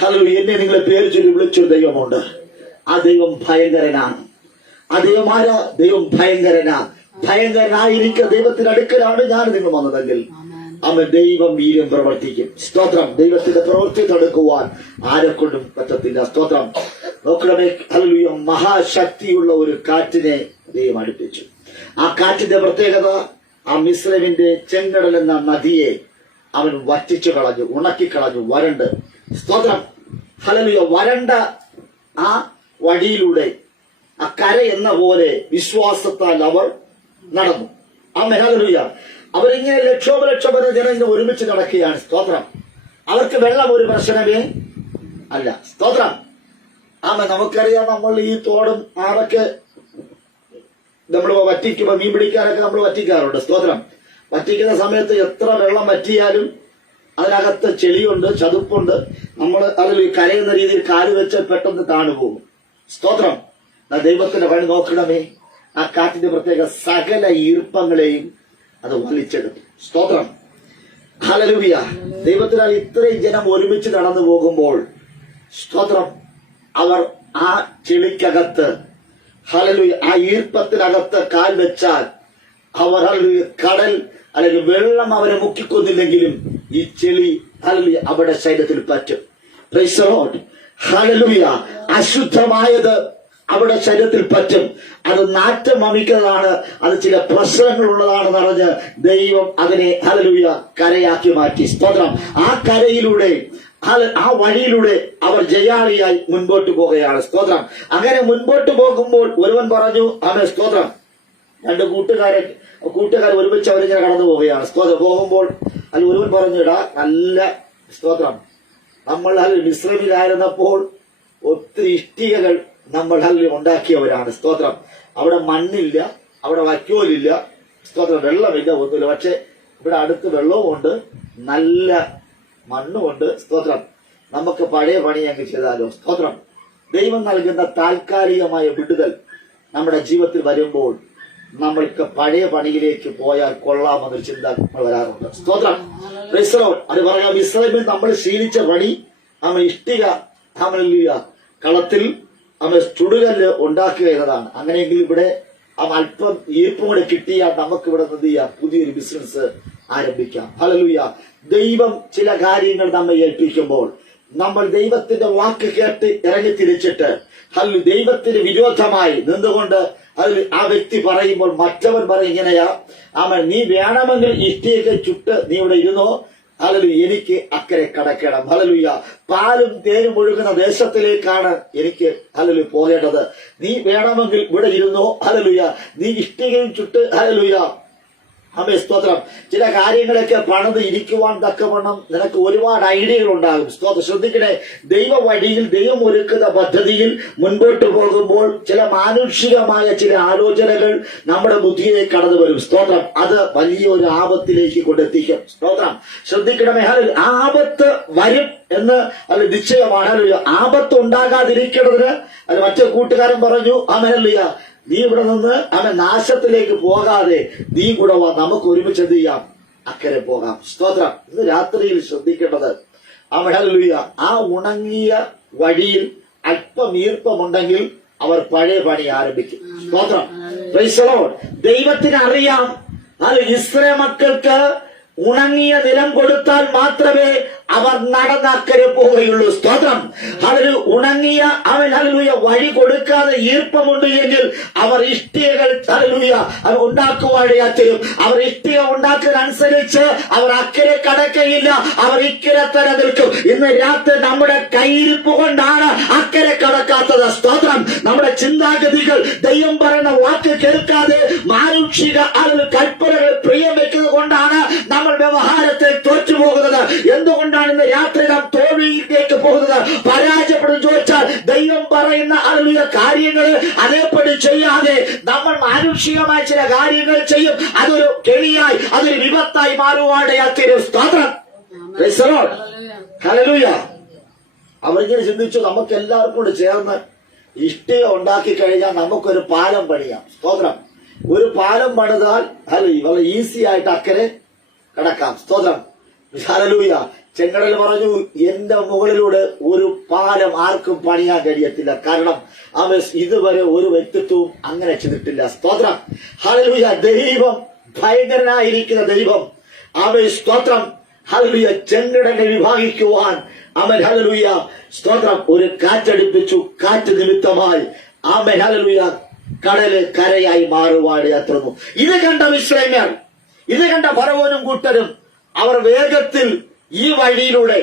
ഹല്ലേലൂയ. എന്നെ നിങ്ങളെ പേര് ചൊല്ലി വിളിച്ചൊരു ദൈവമുണ്ട്. ആ ദൈവം ഭയങ്കരനാണ്. ആ ദൈവമാരാ? ദൈവം ഭയങ്കരനായിരിക്കുക ദൈവത്തിന്റെ അടുക്കലാണ് ഞാൻ നിങ്ങൾ വന്നതെങ്കിൽ അവൻ ദൈവം വീര്യം പ്രവർത്തിക്കും. സ്തോത്രം. ദൈവത്തിന്റെ പ്രവൃത്തി തടുക്കുവാൻ ആരെക്കൊണ്ടും പറ്റത്തില്ല. സ്തോത്രം. നോക്കണമേ. ഹല്ലേലൂയ. മഹാശക്തിയുള്ള ഒരു കാറ്റിനെ ദൈവം അടുപ്പിച്ചു. ആ കാറ്റിന്റെ പ്രത്യേകത, ആ മിസ്രൈമിന്റെ ചെങ്കടൽ എന്ന നദിയെ അവൻ വറ്റിച്ചു കളഞ്ഞു, ഉണക്കിക്കളഞ്ഞു, വരണ്ട്. സ്തോത്രം. ഹല്ലേലൂയ. വരണ്ട ആ വഴിയിലൂടെ ആ കര എന്ന പോലെ വിശ്വാസത്താൽ അവർ നടന്നു. ആമേൻ. ഹല്ലേലൂയ. അവരിങ്ങനെ ലക്ഷോപലക്ഷം ജനങ്ങൾ ഒരുമിച്ച് നടക്കുകയാണ്. സ്തോത്രം. അവർക്ക് വെള്ളം ഒരു പ്രശ്നമേ അല്ല. സ്തോത്രം. നമുക്കറിയാം, നമ്മൾ ഈ തോടും ആറൊക്കെ നമ്മൾ വറ്റിക്കുമ്പോ മീൻ പിടിക്കാനൊക്കെ നമ്മൾ വറ്റിക്കാറുണ്ട്. സ്തോത്രം. വറ്റിക്കുന്ന സമയത്ത് എത്ര വെള്ളം വറ്റിയാലും അതിനകത്ത് ചെളിയുണ്ട്, ചതുപ്പുണ്ട്. നമ്മൾ അതിൽ കരയുന്ന രീതിയിൽ കാല് വെച്ച് പെട്ടെന്ന് താണുപോകും. സ്തോത്രം. ദൈവത്തിന്റെ പണി നോക്കണമേ. ആ കാറ്റിന്റെ പ്രത്യേക സകല ഈർപ്പങ്ങളെയും അത് വലിച്ചെടുത്തു. സ്തോത്രം. ഹല്ലേലൂയ. ദൈവത്തിനാൽ ഇത്രയും ജനം ഒരുമിച്ച് നടന്നു പോകുമ്പോൾ സ്തോത്രം അവർ ആ ചെളിക്കകത്ത് ഹല്ലേലൂയ ആ ഈർപ്പത്തിനകത്ത് കാൽ വെച്ചാൽ അവർ ഹല്ലേലൂയ കടൽ അല്ലെങ്കിൽ വെള്ളം അവരെ മുക്കിക്കൊന്നില്ലെങ്കിലും ഈ ചെളി ഹല്ലേലൂയ അവരുടെ ശരീരത്തിൽ പറ്റും. Price the Lord. ഹല്ലേലൂയ. അശുദ്ധമായത് അവിടെ ശരീരത്തിൽ പറ്റും. അത് നാറ്റം വമിക്കുന്നതാണ്, അത് ചില പ്രശ്നങ്ങളുള്ളതാണെന്ന് അറിഞ്ഞ് ദൈവം അതിനെ ഹല്ലേലൂയ കരയാക്കി മാറ്റി. സ്തോത്രം. ആ കരയിലൂടെ ആ വഴിയിലൂടെ അവർ ജയാളിയായി മുൻപോട്ട് പോകുകയാണ്. സ്തോത്രം. അങ്ങനെ മുൻപോട്ട് പോകുമ്പോൾ ഒരുവൻ പറഞ്ഞു, ആമേൻ സ്തോത്രം, രണ്ട് കൂട്ടുകാർ ഒരുമിച്ച് അവരിങ്ങനെ കടന്നു പോവുകയാണ്. സ്തോത്രം. പോകുമ്പോൾ അതിൽ ഒരുവൻ പറഞ്ഞു, ഇടാ നല്ല സ്തോത്രം, നമ്മൾ മിസ്രൈമിലായിരുന്നപ്പോൾ ഒത്തിരി ഇഷ്ടികകൾ നമ്മൾ ഉണ്ടാക്കിയവരാണ്. സ്തോത്രം. അവിടെ മണ്ണില്ല, അവിടെ വൈക്കോലില്ല, സ്തോത്രം, വെള്ളമില്ല, ഒന്നുമില്ല. പക്ഷെ ഇവിടെ അടുത്ത് വെള്ളവുമുണ്ട്, നല്ല മണ്ണുമുണ്ട്. സ്തോത്രം. നമുക്ക് പഴയ പണി അങ്ങ് ചെയ്താലോ. സ്തോത്രം. ദൈവം നൽകുന്ന താൽക്കാലികമായ വിടുതൽ നമ്മുടെ ജീവിതത്തിൽ വരുമ്പോൾ നമ്മൾക്ക് പഴയ പണിയിലേക്ക് പോയാൽ കൊള്ളാമെന്നൊരു ചിന്ത വരാറുണ്ട്. സ്തോത്രം. അത് പറയാം, ഇസ്രായേലിൽ നമ്മൾ ശീലിച്ച പണി നമ്മൾ ഇഷ്ടിക കളത്തിൽ നമ്മൾ ചുടുകല്ല് ഉണ്ടാക്കുക എന്നതാണ്. അങ്ങനെയെങ്കിൽ ഇവിടെ അല്പം ഈർപ്പം കൂടെ കിട്ടിയാൽ നമുക്ക് ഇവിടെ എന്ത് ചെയ്യാം, പുതിയൊരു ബിസിനസ് ആരംഭിക്കാം. ഹല്ലേലൂയ. ദൈവം ചില കാര്യങ്ങൾ നമ്മെ ഏൽപ്പിക്കുമ്പോൾ നമ്മൾ ദൈവത്തിന്റെ വാക്ക് കേട്ട് ഇറങ്ങി തിരിച്ചിട്ട് ദൈവത്തിന് വിരോധമായി നിന്നുകൊണ്ട് അതിൽ ആ വ്യക്തി പറയുമ്പോൾ മറ്റവൻ പറയും, ഇങ്ങനെയാ, നീ വേണമെങ്കിൽ ഇഷ്ടിയൊക്കെ ചുട്ട് നീ ഇവിടെ ഇരുന്നോ, ഹല്ലേലൂയ, എനിക്ക് അക്കരെ കടക്കണം. ഹല്ലേലൂയ, പാലും തേനും ഒഴുകുന്ന ദേശത്തിലേക്കാണ് എനിക്ക് ഹല്ലേലൂയ പോകേണ്ടത്. നീ വേണമെങ്കിൽ ഇവിടെ ഇരുന്നോ. ഹല്ലേലൂയ, നീ ഇഷ്ടികയും ചുട്ട് ഹല്ലേലൂയ അമ്മേ സ്തോത്രം ചില കാര്യങ്ങളൊക്കെ പണിത് ഇരിക്കുവാൻ തക്കവണ്ണം നിനക്ക് ഒരുപാട് ഐഡിയകൾ ഉണ്ടാകും. സ്തോത്രം. ശ്രദ്ധിക്കണേ, ദൈവ വഴിയിൽ ദൈവം ഒരുക്കുന്ന പദ്ധതിയിൽ മുൻപോട്ട് പോകുമ്പോൾ ചില മാനുഷികമായ ചില ആലോചനകൾ നമ്മുടെ ബുദ്ധിയിലേക്ക് കടന്നു വരും. സ്തോത്രം. അത് വലിയൊരു ആപത്തിലേക്ക് കൊണ്ടെത്തിക്കും. സ്തോത്രം. ശ്രദ്ധിക്കണമേ. ആ ആപത്ത് വരും എന്ന് അത് നിശ്ചയമാണ്. ആപത്ത് ഉണ്ടാകാതിരിക്കേണ്ടതിന് അത് മറ്റേ കൂട്ടുകാരൻ പറഞ്ഞു, ആമേൻ, നീ ഇവിടെ നിന്ന് അവൻ നാശത്തിലേക്ക് പോകാതെ നീ കൂടെ വാ, നമുക്ക് ഒരുമിച്ച് എന്ത് ചെയ്യാം, അക്കരെ പോകാം. സ്തോത്രം. ഇന്ന് രാത്രിയിൽ ശ്രദ്ധിക്കേണ്ടത് ഹല്ലേലൂയ, ആ ഉണങ്ങിയ വഴിയിൽ അല്പം ഈർപ്പമുണ്ടെങ്കിൽ അവർ പഴയ പണി ആരംഭിക്കും. സ്തോത്രം. Price the Lord. ദൈവത്തിന് അറിയാം ഇസ്രായേൽ മക്കൾക്ക് ഉണങ്ങിയ നിലം കൊടുത്താൽ മാത്രമേ അവർ നടന്നക്കരെ പോവുകയുള്ളൂ. സ്തോത്രം. അതൊരു ഉണങ്ങിയ ഹല്ലേലൂയ വഴി കൊടുക്കാതെ ഈർപ്പമുണ്ട് എങ്കിൽ അവർ ഇഷ്ടികകൾ ഹല്ലേലൂയ ഉണ്ടാക്കുവാനിടയാത്തരും. അവർ ഇഷ്ടിക ഉണ്ടാക്കുന്നതനുസരിച്ച് അവർ അക്കരെ കടക്കയില്ല, അവർ ഇക്കരെ തന്നെ നിൽക്കും. ഇന്ന് രാത്രി നമ്മുടെ കയ്യിരിപ്പ് കൊണ്ടാണ് അക്കരെ കടക്കാത്തത്. സ്തോത്രം. നമ്മുടെ ചിന്താഗതികൾ ദൈവം പറയുന്ന വാക്ക് കേൾക്കാതെ മാനുഷിക കൽപ്പനകൾ പ്രിയം വെക്കുന്നത് കൊണ്ടാണ് നമ്മൾ വ്യവഹാരത്തിൽ തോറ്റുപോകുന്നത്. എന്തുകൊണ്ടാണ് ഇന്ന് രാത്രി നാം തോൽവിയിലേക്ക് പോകുന്നത്? പരാജയപ്പെടും ചോദിച്ചാൽ ദൈവം പറയുന്ന കാര്യങ്ങൾ അതേപടി ചെയ്യാതെ നമ്മൾ മാനുഷികമായ ചില കാര്യങ്ങൾ ചെയ്യും. അതൊരു കെണിയായി, അതൊരു വിപത്തായി മാറുവാനിടയാത്തരും. സ്തോത്രം. Price the Lord. ഹല്ലേലൂയ. അവരിങ്ങനെ ചിന്തിച്ചു, നമുക്ക് എല്ലാവർക്കും കൂടി ചേർന്ന് ഇഷ്ടിക ഉണ്ടാക്കി കഴിഞ്ഞാൽ നമുക്കൊരു പാലം പണിയാം. സ്തോത്രം. ഒരു പാലം പണിതാൽ വളരെ ഈസി ആയിട്ട് അക്കരെ കടക്കാം. സ്തോത്രം. ഹല്ലേലൂയ. ചെങ്കടൽ പറഞ്ഞു, എന്റെ മുകളിലൂടെ ഒരു പാലം ആർക്കും പണിയാൻ കഴിയത്തില്ല. കാരണം അവൻ ഇതുവരെ ഒരു വ്യക്തിത്വവും അങ്ങനെ ചെയ്തിട്ടില്ല. സ്തോത്രം. ഹല്ലേലൂയ. ദൈവം ഭയങ്കരനായിരിക്കുന്ന ദൈവം അവൻ സ്തോത്രം. ഹല്ലേലൂയ. ചെങ്കടലിനെ വിഭാഗിക്കുവാൻ അവൻ ഹല്ലേലൂയ സ്തോത്രം ഒരു കാറ്റടിപ്പിച്ചു. കാറ്റ് നിമിത്തമായി അവൻ ഹല്ലേലൂയ കടല് കരയായി മാറുവാനിടയായിരുന്നു. ഇത് കണ്ട ഇസ്രായേല്യർ, ഇത് കണ്ട ഫറവോനും കൂട്ടരും അവർ വേഗത്തിൽ ഈ വഴിയിലൂടെ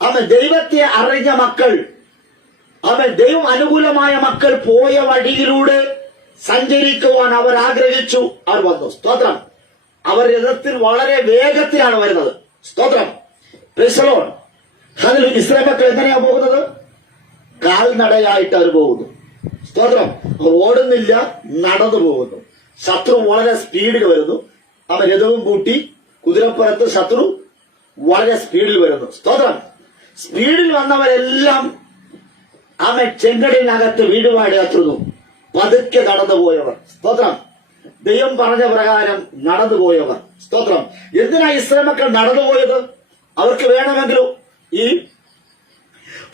അവൻ ദൈവത്തെ അറിഞ്ഞ മക്കൾ, അവൻ ദൈവം അനുകൂലമായ മക്കൾ പോയ വഴിയിലൂടെ സഞ്ചരിക്കുവാൻ അവർ ആഗ്രഹിച്ചു. അവർ വന്നു. സ്തോത്രം. അവർ രഥത്തിൽ വളരെ വേഗത്തിലാണ് വരുന്നത്. സ്തോത്രം. Price the Lord. അതിൽ ഇസ്രായേൽ മക്കൾ എങ്ങനെയാ പോകുന്നത്? കാൽനടയായിട്ട് അവർ പോകുന്നു. സ്തോത്രം. അവർ ഓടുന്നില്ല, നടന്നു പോകുന്നു. ശത്രു വളരെ സ്പീഡിൽ വരുന്നു. അവൻ രഥവും കൂട്ടി കുതിരപ്പുറത്ത് ശത്രു വളരെ സ്പീഡിൽ വരുന്നു. സ്തോത്രം. സ്പീഡിൽ വന്നവരെല്ലാം അവൻ ചെങ്കടലിനകത്ത് വീടുവാടിയാത്തുന്നു. പതുക്കെ നടന്നുപോയവർ. സ്തോത്രം. ദൈവം പറഞ്ഞ പ്രകാരം നടന്നുപോയവർ. സ്തോത്രം. എന്തിനാ ഇസ്രായേൽ മക്കൾ നടന്നുപോയത്? അവർക്ക് വേണമെങ്കിലും ഈ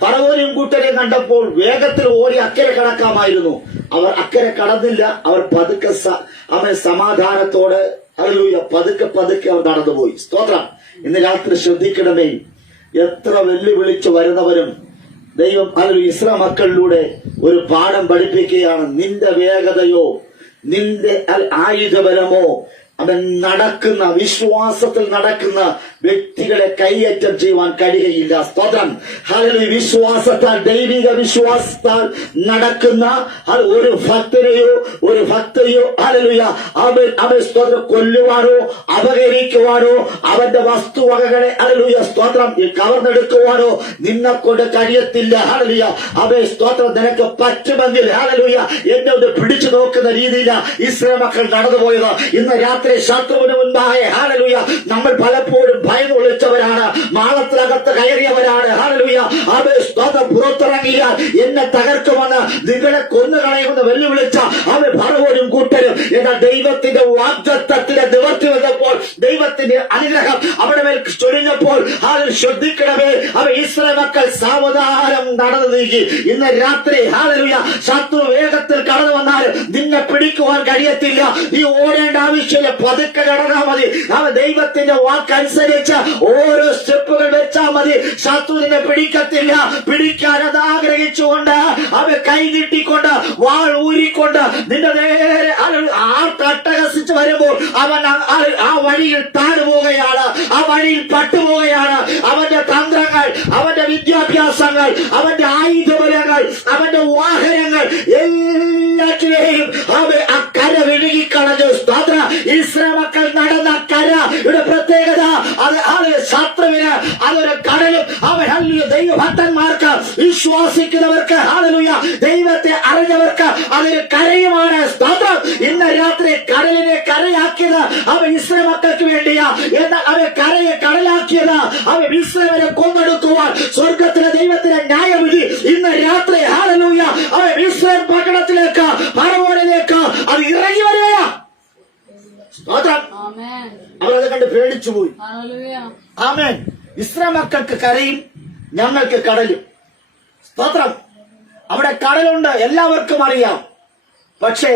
ഫറവോനെയും കൂട്ടരെയും കണ്ടപ്പോൾ വേഗത്തിൽ ഓടി അക്കരെ കടക്കാമായിരുന്നു. അവർ അക്കരെ കടന്നില്ല. അവർ പതുക്കെ അവൻ സമാധാനത്തോടെ ഹല്ലേലൂയ പതുക്കെ പതുക്കെ അവർ നടന്നുപോയി. സ്തോത്രം. ഇന്ന് രാത്രി ശ്രദ്ധിക്കണമേ, എത്ര വെല്ലുവിളിച്ചു വരുന്നവരും ദൈവം ഹല്ലേലൂയ ഇസ്രായേൽ മക്കളിലൂടെ ഒരു പാഠം പഠിപ്പിക്കുകയാണ്. നിന്റെ വേഗതയോ നിന്റെ ആയുധബലമോ അവൻ നടക്കുന്ന വിശ്വാസത്തിൽ നടക്കുന്ന വ്യക്തികളെ കൈയേറ്റം ചെയ്യുവാൻ കഴിയുകയില്ല. സ്തോത്രം. ഹല്ലേലൂയ. വിശ്വാസത്താൽ, ദൈവിക വിശ്വാസത്താൽ നടക്കുന്ന ഒരു ഭക്തനെയോ ഹല്ലേലൂയ അവൻ സ്തോത്രം കൊല്ലുവാനോ അപകരിക്കുവാനോ അവന്റെ വസ്തുവകകളെ ഹല്ലേലൂയ സ്തോത്രം കവർന്നെടുക്കുവാനോ നിന്നെ കൊണ്ട് കഴിയത്തില്ല. ഹല്ലേലൂയ. അവൻ സ്തോത്രം നിനക്ക് പറ്റുമെങ്കിൽ ഹല്ലേലൂയ എന്നെ ഒന്ന് പിടിച്ചു നോക്കുന്ന രീതിയില ഇസ്രായേൽ മക്കൾ നടന്നുപോയത്. ഇന്ന് രാത്രി ശത്രുവിന് മുൻപാകെ ഹല്ലേലൂയ നമ്മൾ പലപ്പോഴും ഭയന്ന് വിളിച്ചവരാണ്, മാളത്തിനകത്ത് കയറിയവരാണ്. ഹല്ലേലൂയ. അവൻ സ്തോത്രം പുറത്തിറങ്ങിയാൽ എന്നെ തകർക്കുമെന്ന്, നിങ്ങളെ കൊന്നുകളയുമെന്ന് വെല്ലുവിളിച്ച അവൻ ഫറവോനും കൂട്ടരും. എന്നാൽ ദൈവത്തിന്റെ വാഗ്ദത്തത്തിന്റെ നിവർത്തി വന്നപ്പോൾ, ദൈവത്തിന്റെ അനുഗ്രഹം അവിടെ മേൽ ചൊരിഞ്ഞപ്പോൾ അതിൽ ശ്രദ്ധിക്കണമേ, അവൻ ഇസ്രായേൽ മക്കൾ സാവധാനം നടന്നു നീങ്ങി. ഇന്ന് രാത്രി ഹല്ലേലൂയ ശത്രു വേഗത്തിൽ കടന്നു വന്നാലും നിന്നെ പിടിക്കുവാൻ കഴിയത്തില്ല. നീ ഓടേണ്ട ആവശ്യമില്ല, പതുക്കെ കടന്നാൽ മതി. അവൻ ദൈവത്തിന്റെ വാക്കനുസരിച്ച് ഓരോ സ്റ്റെപ്പുകൾ വെച്ചാൽ മതി. ശത്രുവിനെ പിടിക്കത്തില്ല. പിടിക്കാൻ അത് ആഗ്രഹിച്ചുകൊണ്ട് അവൻ കൈ കിട്ടിക്കൊണ്ട് വാൾ ഊരിക്കൊണ്ട് നിന്റെ നേരെ ആർത്തട്ടഹസിച്ച് വരും. വരുമ്പോൾ അവൻ ആ വഴിയിൽ താഴുപോവുകയാണ്, ആ വഴിയിൽ പട്ടുപോവുകയാണ്. അവന്റെ തന്ത്രങ്ങൾ, അവന്റെ വിദ്യാഭ്യാസങ്ങൾ, അവന്റെ ആയുധബലങ്ങൾ, അവന്റെ വാഹനങ്ങൾ എല്ലാറ്റിനെയും അവൻ ആ കര വിഴുകിക്കളഞ്ഞു. സ്തോത്ര. ഇസ്രായേൽ മക്കൾ നടന്ന കര ഇവിടെ പ്രത്യേകത അത് ശത്രുവിന് അതൊരു കടലും അവൻ ദൈവഭക്തന്മാർക്ക്, വിശ്വാസിക്കുന്നവർക്ക്, ഹല്ലേലൂയ, ദൈവത്തെ അറിഞ്ഞവർക്ക് അതൊരു കരയുമാണ്. സ്തോത്രം. ഇന്ന് രാത്രി കടലിനെ കരയാക്കിയത് അവൻ ഇസ്രായേൽ മക്കൾക്ക് വേണ്ടിയാ. എന്നാൽ അവൻ കരയെ കടലാക്കിയത് അവൻ ഇസ്രായേലിനെ കൊന്നെടുക്കുവാൻ സ്വർഗത്തിലെ ദൈവത്തിന്റെ ന്യായവിധി ഇന്ന് രാത്രി, ഹല്ലേലൂയ, അവൻ ഇസ്രായേൽ പട്ടണത്തിലേക്ക്, ഫറവോനിലേക്ക് അത് ഇറങ്ങി വരികയാ. സ്തോത്രം. ആമേൻ. അവരത് കണ്ട് പേടിച്ചുപോയി. ഹല്ലേലൂയ. ആമേൻ. ഇസ്രായേൽ മക്കൾക്ക് കരയും, ഞങ്ങൾക്ക് കടലും. സ്തോത്രം. അവിടെ കടലുണ്ട്, എല്ലാവർക്കും അറിയാം. പക്ഷേ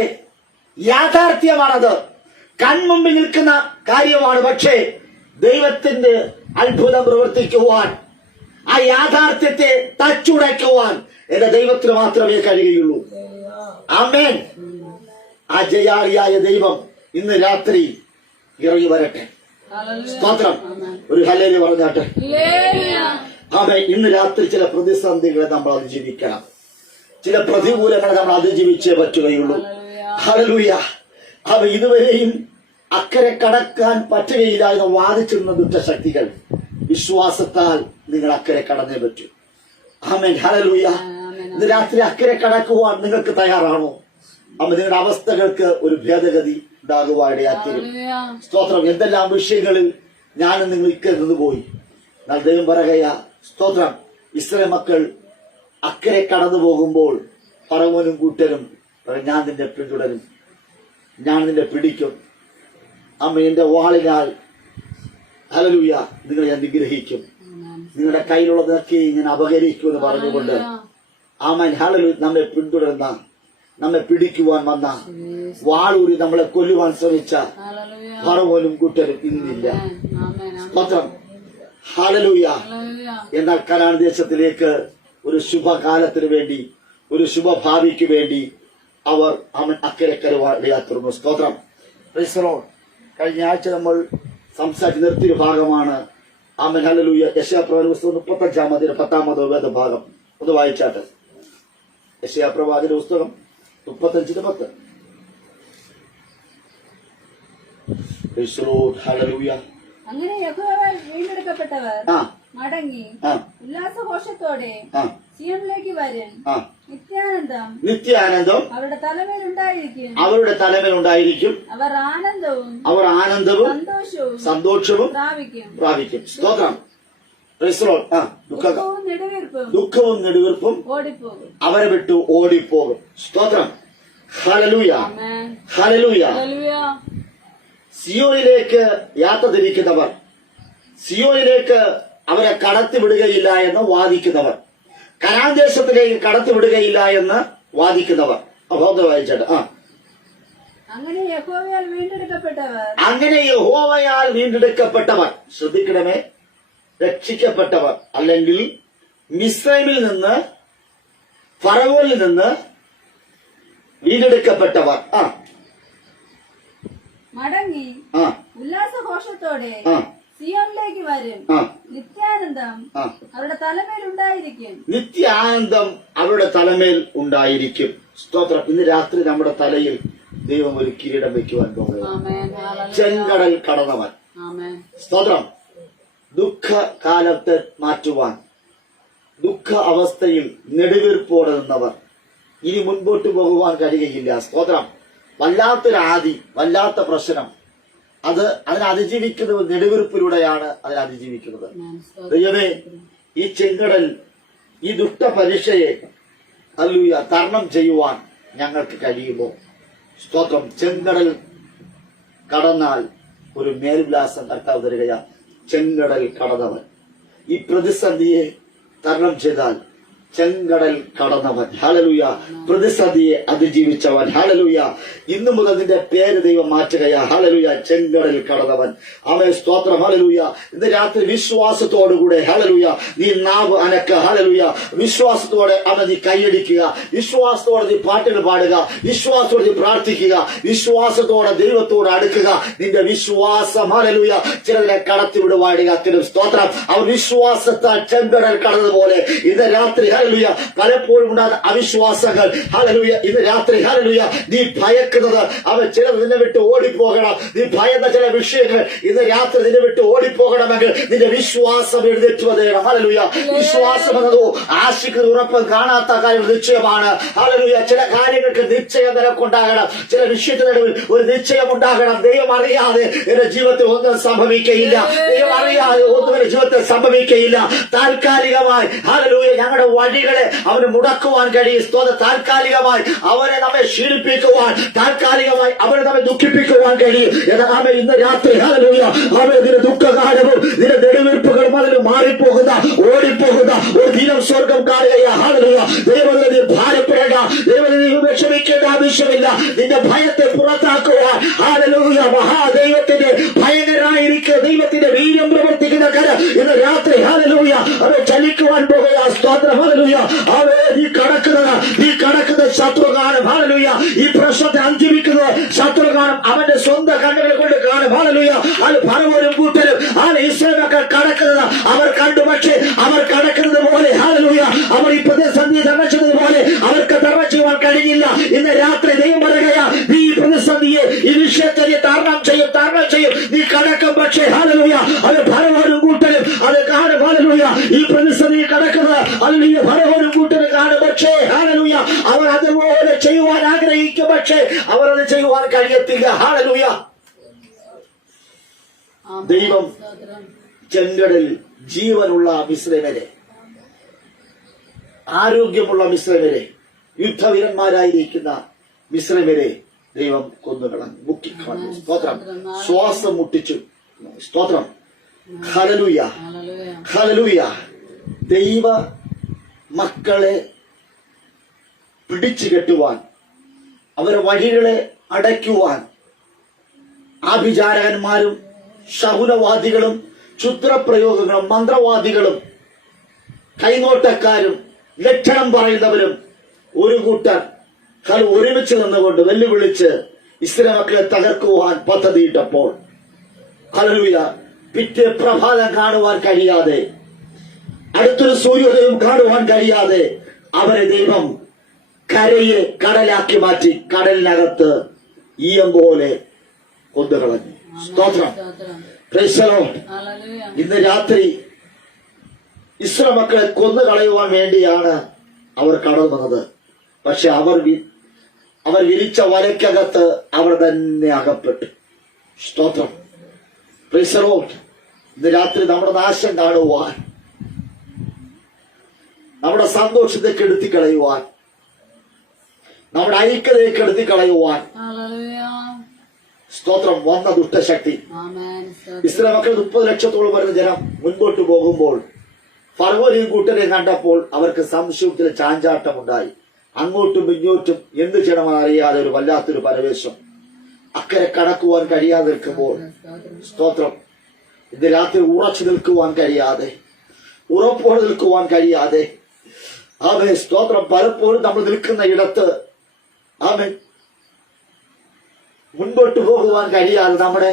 യാഥാർത്ഥ്യമാണത്, കൺമുമ്പിൽ നിൽക്കുന്ന കാര്യമാണ്. പക്ഷേ ദൈവത്തിന്റെ അത്ഭുതം പ്രവർത്തിക്കുവാൻ, ആ യാഥാർത്ഥ്യത്തെ തച്ചുടയ്ക്കുവാൻ എന്റെ ദൈവത്തിന് മാത്രമേ കഴിയുകയുള്ളൂ. ആമേൻ. ആ ജയാളിയായ ദൈവം ഇന്ന് രാത്രി ഇറങ്ങി വരട്ടെ. സ്തോത്രം. ഒരു ഹല്ലേലൂയ പറഞ്ഞാട്ടെ. ആമേൻ. ഇന്ന് രാത്രി ചില പ്രതിസന്ധികളെ നമ്മൾ അതിജീവിക്കണം, ചില പ്രതികൂലങ്ങളെ നമ്മൾ അതിജീവിച്ചേ പറ്റുകയുള്ളൂ. ഹല്ലേലൂയ. അവ ഇതുവരെയും അക്കരെ കടക്കാൻ പറ്റുകയില്ല എന്ന് വാദിച്ചിരുന്ന ദുഷ്ടശക്തികൾ വിശ്വാസത്താൽ നിങ്ങൾ അക്കരെ കടന്നേ പറ്റൂ. ആമേൻ. ഹല്ലേലൂയ. ഇന്ന് രാത്രി അക്കരെ കടക്കുവാൻ നിങ്ങൾക്ക് തയ്യാറാണോ? അമ്മ നിങ്ങളുടെ അവസ്ഥകൾക്ക് ഒരു ഭേദഗതി ഉണ്ടാകുവാനിടയാത്തീരും. സ്തോത്രം. എന്തെല്ലാം വിഷയങ്ങളിൽ ഞാനും നിങ്ങൾ ഇക്കരുത് പോയി. എന്നാൽ ദൈവം പറയുകയാ, സ്തോത്രം, ഇസ്രായേൽ മക്കൾ അക്കരെ കടന്നു പോകുമ്പോൾ ഫറവോനും കൂട്ടരും ഞാൻ നിന്നെ പിന്തുടരും, ഞാൻ നിന്നെ പിടിക്കും, അമ്മ എന്റെ വാളിനാൽ, ഹല്ലേലൂയ, നിങ്ങളെ ഞാൻ നിഗ്രഹിക്കും, നിങ്ങളുടെ കയ്യിലുള്ളതൊക്കെ ഞാൻ അപഹരിക്കുമെന്ന് പറഞ്ഞുകൊണ്ട് ആമേൻ, ഹല്ലേലൂയ, നമ്മെ പിന്തുടർന്ന, നമ്മെ പിടിക്കുവാൻ വന്ന, വാളൂരി നമ്മളെ കൊല്ലുവാൻ ശ്രമിച്ച ഫറവോനും കൂട്ടരും ഇന്നില്ല. സ്തോത്രം. ഹല്ലേലൂയ. എന്നാൽ കനാൻ ദേശത്തിലേക്ക് ഒരു ശുഭകാലത്തിന് വേണ്ടി, ഒരു ശുഭഭാവിക്ക് വേണ്ടി അവർ അവൻ അക്കരെ കരുവാടിയാത്തുന്നു. സ്തോത്രം. Price the Lord. കഴിഞ്ഞ ആഴ്ച നമ്മൾ സംസാരിച്ച് നിർത്തിയൊരു ഭാഗമാണ് ആമേൻ, ഹല്ലേലൂയ, യെശയ്യാപ്രവാചക പുസ്തകം 35-ാം 10-ാമത് വേദഭാഗം ഒന്ന് വായിച്ചാട്ടെ. യെശയ്യാപ്രവാചക പുസ്തകം 35:10. Price the Lord. ഹല്ലേലൂയ. അങ്ങനെ യഹോവയാൽ വീണ്ടെടുക്കപ്പെട്ടവർ മടങ്ങി ഉല്ലാസഘോഷത്തോടെ സിയോനിലേക്ക് വരും. നിത്യാനന്ദം അവരുടെ തലമേലുണ്ടായിരിക്കും. അവരുടെ തലമേലുണ്ടായിരിക്കും. അവർ ആനന്ദവും സന്തോഷവും പ്രാപിക്കും. സ്തോത്രം. ദുഃഖവും നെടുവീർപ്പും അവരെ വിട്ടു ഓടിപ്പോകും. സ്തോത്രം. ഹല്ലേലൂയ. ഹല്ലേലൂയ. സിയോനിലേക്ക് യാത്ര തിരിക്കുന്നവർ, സിയോനിലേക്ക് അവരെ കടത്തിവിടുകയില്ല എന്ന് വാദിക്കുന്നവർ, കനാൻ ദേശത്തിലേക്ക് കടത്തിവിടുകയില്ല എന്ന് വാദിക്കുന്നവർ. അബോധം വായിച്ചാട്ട്. അങ്ങനെ യഹോവയാൽ വീണ്ടെടുക്കപ്പെട്ടവർ, ശ്രദ്ധിക്കണമേ, രക്ഷിക്കപ്പെട്ടവർ, അല്ലെങ്കിൽ മിസ്രൈമിൽ നിന്ന്, ഫറവോനിൽ നിന്ന് വീണ്ടെടുക്കപ്പെട്ടവർ മടങ്ങി ഉല്ലാസഘോഷത്തോടെ സിയോനിലേക്ക് വരും. നിത്യാനന്ദം അവരുടെ തലമേൽ ഉണ്ടായിരിക്കും. നിത്യാനന്ദം അവരുടെ തലമേൽ ഉണ്ടായിരിക്കും. സ്തോത്രം. ഇന്ന് രാത്രി നമ്മുടെ തലയിൽ ദൈവം ഒരു കിരീടം വയ്ക്കുവാൻ പോകുന്നു. ചെങ്കടൽ കടന്നവൻ. സ്തോത്രം. ദുഃഖകാലത്തെ മാറ്റുവാൻ, ദുഃഖ അവസ്ഥയിൽ നെടുവീർപ്പോടെ നിന്നവർ ഇനി മുൻപോട്ട് പോകുവാൻ കഴിയുകയില്ല. സ്തോത്രം. വല്ലാത്തൊരു ആദി, വല്ലാത്ത പ്രശ്നം, അതിനെ അതിജീവിക്കുന്നത് നെടുവീർപ്പിലൂടെയാണ് അതിനെ അതിജീവിക്കുന്നത്. ദൈവമേ, ഈ ചെങ്കടൽ, ഈ ദുഷ്ടപരീക്ഷയെ ഹല്ലേലൂയ തരണം ചെയ്യുവാൻ ഞങ്ങൾക്ക് കഴിയുമോ? സ്തോത്രം. ചെങ്കടൽ കടന്നാൽ ഒരു മേൽവിലാസം കർത്താവ് തരികയാ. ചെങ്കടൽ കടന്നവൻ. ഈ പ്രതിസന്ധിയെ തരണം ചെയ്താൽ ചെങ്കടൽ കടന്നവൻ. ഹല്ലേലൂയ. പ്രതിസന്ധിയെ അതിജീവിച്ചവൻ. ഹല്ലേലൂയ. ഇന്നു മുതൽ നിന്റെ പേര് ദൈവം മാറ്റുകയാ. ഹല്ലേലൂയ. ചെങ്കടൽ കടന്നവൻ. ആമേൻ. സ്തോത്രം. ഹല്ലേലൂയ. ഇന്ന് രാത്രി വിശ്വാസത്തോടുകൂടെ ഹല്ലേലൂയ നീ നാവ് അനക്ക. ഹല്ലേലൂയ. വിശ്വാസത്തോടെ അവൻ നീ കൈയടിക്കുക. വിശ്വാസത്തോടെ നീ പാട്ടുകൾ പാടുക. വിശ്വാസത്തോടെ നീ പ്രാർത്ഥിക്കുക. വിശ്വാസത്തോടെ ദൈവത്തോട് അടുക്കുക. നിന്റെ വിശ്വാസം ഹല്ലേലൂയ ചിലതിനെ കടത്തിവിടുവാടുക. സ്തോത്രം. അവൻ വിശ്വാസത്താൽ ചെങ്കടൽ കടന്നതുപോലെ ഇന്ന് രാത്രി ഹല്ലേലൂയ പലപ്പോഴും ഉണ്ടാകുന്ന അവിശ്വാസങ്ങൾ ഹല്ലേലൂയ ഇന്ന് രാത്രി ഹല്ലേലൂയ നീ ഭയക്കുന്നത് അവൻ ചിലത് നിന്നെ വിട്ട് ഓടിപ്പോകണം. നീ ഭയന്ന ചില വിഷയങ്ങൾ ഇന്ന് രാത്രി നിന്നെ വിട്ട് ഓടിപ്പോകണമെങ്കിൽ നിന്റെ വിശ്വാസം എഴുന്നേറ്റ് വന്നേണം. ഹല്ലേലൂയ. വിശ്വാസം എന്നതോ ആശിക്കുന്ന ഉറപ്പ് കാണാത്ത കാര്യം നിശ്ചയമാണ്. ഹല്ലേലൂയ. ചില കാര്യങ്ങൾക്ക് നിശ്ചയം നിനക്കുണ്ടാകണം. ചില വിഷയത്തിന് നടുവിൽ ഒരു നിശ്ചയം ഉണ്ടാകണം. ദൈവം അറിയാതെ എന്റെ ജീവിതത്തിൽ ഒന്നും സംഭവിക്കയില്ല. ദൈവം അറിയാതെ ഒന്നും എന്റെ ജീവിതത്തിൽ സംഭവിക്കയില്ല. താൽക്കാലികമായി ഹല്ലേലൂയ ഞങ്ങളുടെ വഴികളെ അവന് മുടക്കുവാൻ കഴിയും. താൽക്കാലികമായി അവനെ നമ്മെ ക്ഷീണിപ്പിക്കുവാൻ, താൽക്കാലികമായി അവനെ നമ്മെ ദുഃഖിപ്പിക്കുവാൻ കഴിയും. എന്നാൽ ഇന്ന് രാത്രി ഹല്ലേലൂയ അവൻ നിന്റെ ദുഃഖകാലവും നിന്റെ നെടുവീർപ്പുകളും അതിൽ മാറിപ്പോകുന്ന ഓടിപ്പോകുന്ന ഒരു ദിനം സ്വർഗം കാണുകയാ. ഹല്ലേലൂയ. ദൈവത്തിൽ നീ ഭാരപ്പെടേണ്ട, ദൈവത്തിൽ നീ വിഷമിക്കേണ്ട ആവശ്യമില്ല. നിന്റെ ഭയത്തെ പുറത്താക്കുവാൻ ഹല്ലേലൂയ മഹാദൈവത്തിന്റെ ഭയങ്കരായിരിക്കുക ദൈവത്തിന്റെ വീര്യം പ്രവർത്തിക്കുന്ന കരം ഇന്ന് രാത്രി ഹല്ലേലൂയ അവൻ ചലിക്കുവാൻ പോകുക. സ്തോത്രം. ഹല്ലേലൂയ. അവൻ നീ കടക്കുന്ന ശത്രു കാണും. ഹല്ലേലൂയ. ഈ പ്രശ്നത്തെ അതിജീവിക്കുന്നത് ശത്രു കാണും. അവന്റെ സ്വന്തം കണ്ണുകളെ കൊണ്ട് കാണും. ഹല്ലേലൂയ. അത് ഫറവോനും കൂട്ടരും ഇസ്രായേൽ മക്കൾ കടക്കുന്നത് അവർ കണ്ടു. പക്ഷേ അവർ കടക്കുന്നത് പോലെ ഹല്ലേലൂയ അവർ ഈ പ്രതിസന്ധി തരണം ചെയ്തതുപോലെ അവർക്ക് തരണം ചെയ്യുവാൻ കഴിഞ്ഞില്ല. ഇന്ന് രാത്രി ദൈവം പറയുകയാ നീ ഈ പ്രതിസന്ധിയെ ഈ വിഷയത്തെ നീ തരണം ചെയ്യും നീ കടക്കും. പക്ഷേ ഹല്ലേലൂയ അത് ഫറവോനും കൂട്ടരും അത് കാണും. ഹല്ലേലൂയ. ഈ പ്രതിസന്ധി കടക്കുന്നത് ഹല്ലേലൂയ ഫറവോനും കൂട്ടരും കാണും. പക്ഷേ ഹല്ലേലൂയ അവർ അതുപോലെ ചെയ്യുവാൻ ആഗ്രഹിക്കും. പക്ഷേ അവർ അത് ചെയ്യുവാൻ കഴിയത്തില്ല. ഹല്ലേലൂയ. ദൈവം ചെങ്കടൽ ജീവനുള്ള മിസ്രയരെ, ആരോഗ്യമുള്ള മിസ്രയരെ, യുദ്ധവീരന്മാരായിരിക്കുന്ന മിസ്രയരെ ദൈവം കൊന്നുകളഞ്ഞു, മുക്കിക്കളഞ്ഞു. സ്തോത്രം. ശ്വാസം മുട്ടിച്ചു. സ്തോത്രം. ഹല്ലേലൂയ. ഹല്ലേലൂയ. ദൈവ മക്കളെ പിടിച്ചു കെട്ടുവാൻ, അവരെ വഴികളെ അടയ്ക്കുവാൻ ആഭിചാരകന്മാരും ശകുനവാദികളും ക്ഷുദ്രപ്രയോഗങ്ങളും മന്ത്രവാദികളും കൈനോട്ടക്കാരും ലക്ഷണം പറയുന്നവരും ഒരു കൂട്ടർ ഒരുമിച്ച് നിന്നുകൊണ്ട് വെല്ലുവിളിച്ച് ഇസ്രായേൽ മക്കളെ തകർക്കുവാൻ പദ്ധതിയിട്ടപ്പോൾ ഹല്ലേലൂയ പിറ്റേ പ്രഭാതം കാണുവാൻ കഴിയാതെ, അടുത്തൊരു സൂര്യോദയം കാണുവാൻ കഴിയാതെ അവരെ ദൈവം കരയെ കടലാക്കി മാറ്റി കടലിനകത്ത് ഈയം പോലെ കൊന്നുകളഞ്ഞു. സ്തോത്രം. Price the Lord. ഇന്ന് രാത്രി ഇസ്രായേൽ മക്കളെ കൊന്നുകളയുവാൻ വേണ്ടിയാണ് അവർ കടന്നു വന്നത്. പക്ഷെ അവർ വിരിച്ച വലയ്ക്കകത്ത് അവർ തന്നെ അകപ്പെട്ടു. സ്തോത്രം. Price the Lord. ഇന്ന് രാത്രി നമ്മുടെ നാശം കാണുവാൻ, നമ്മുടെ സന്തോഷത്തെ കെടുത്തി കളയുവാൻ, നമ്മുടെ ഐക്യതയെ കെടുത്തി കളയുവാൻ സ്തോത്രം വന്ന ദുഷ്ടശക്തി. ഇസ്രായേൽ മക്കൾ 30 ലക്ഷത്തോളം വരുന്ന ജനം മുൻപോട്ട് പോകുമ്പോൾ ഫറവോനെയും കൂട്ടരെയും കണ്ടപ്പോൾ അവർക്ക് സംശയത്തിൽ ചാഞ്ചാട്ടമുണ്ടായി. അങ്ങോട്ടും ഇങ്ങോട്ടും എന്ത് ചെയ്യണമെന്ന് അറിയാതെ ഒരു വല്ലാത്തൊരു പരവേശം. അക്കരെ കടക്കുവാൻ കഴിയാതെ നിൽക്കുമ്പോൾ സ്തോത്രം ഇന്ന് രാത്രി ഉറച്ചു നിൽക്കുവാൻ കഴിയാതെ, ഉറപ്പോടെ നിൽക്കുവാൻ കഴിയാതെ ആമേൻ സ്തോത്രം പലപ്പോഴും നമ്മൾ നിൽക്കുന്ന ഇടത്ത് ആമേൻ മുൻപോട്ട് പോകുവാൻ കഴിയാതെ നമ്മുടെ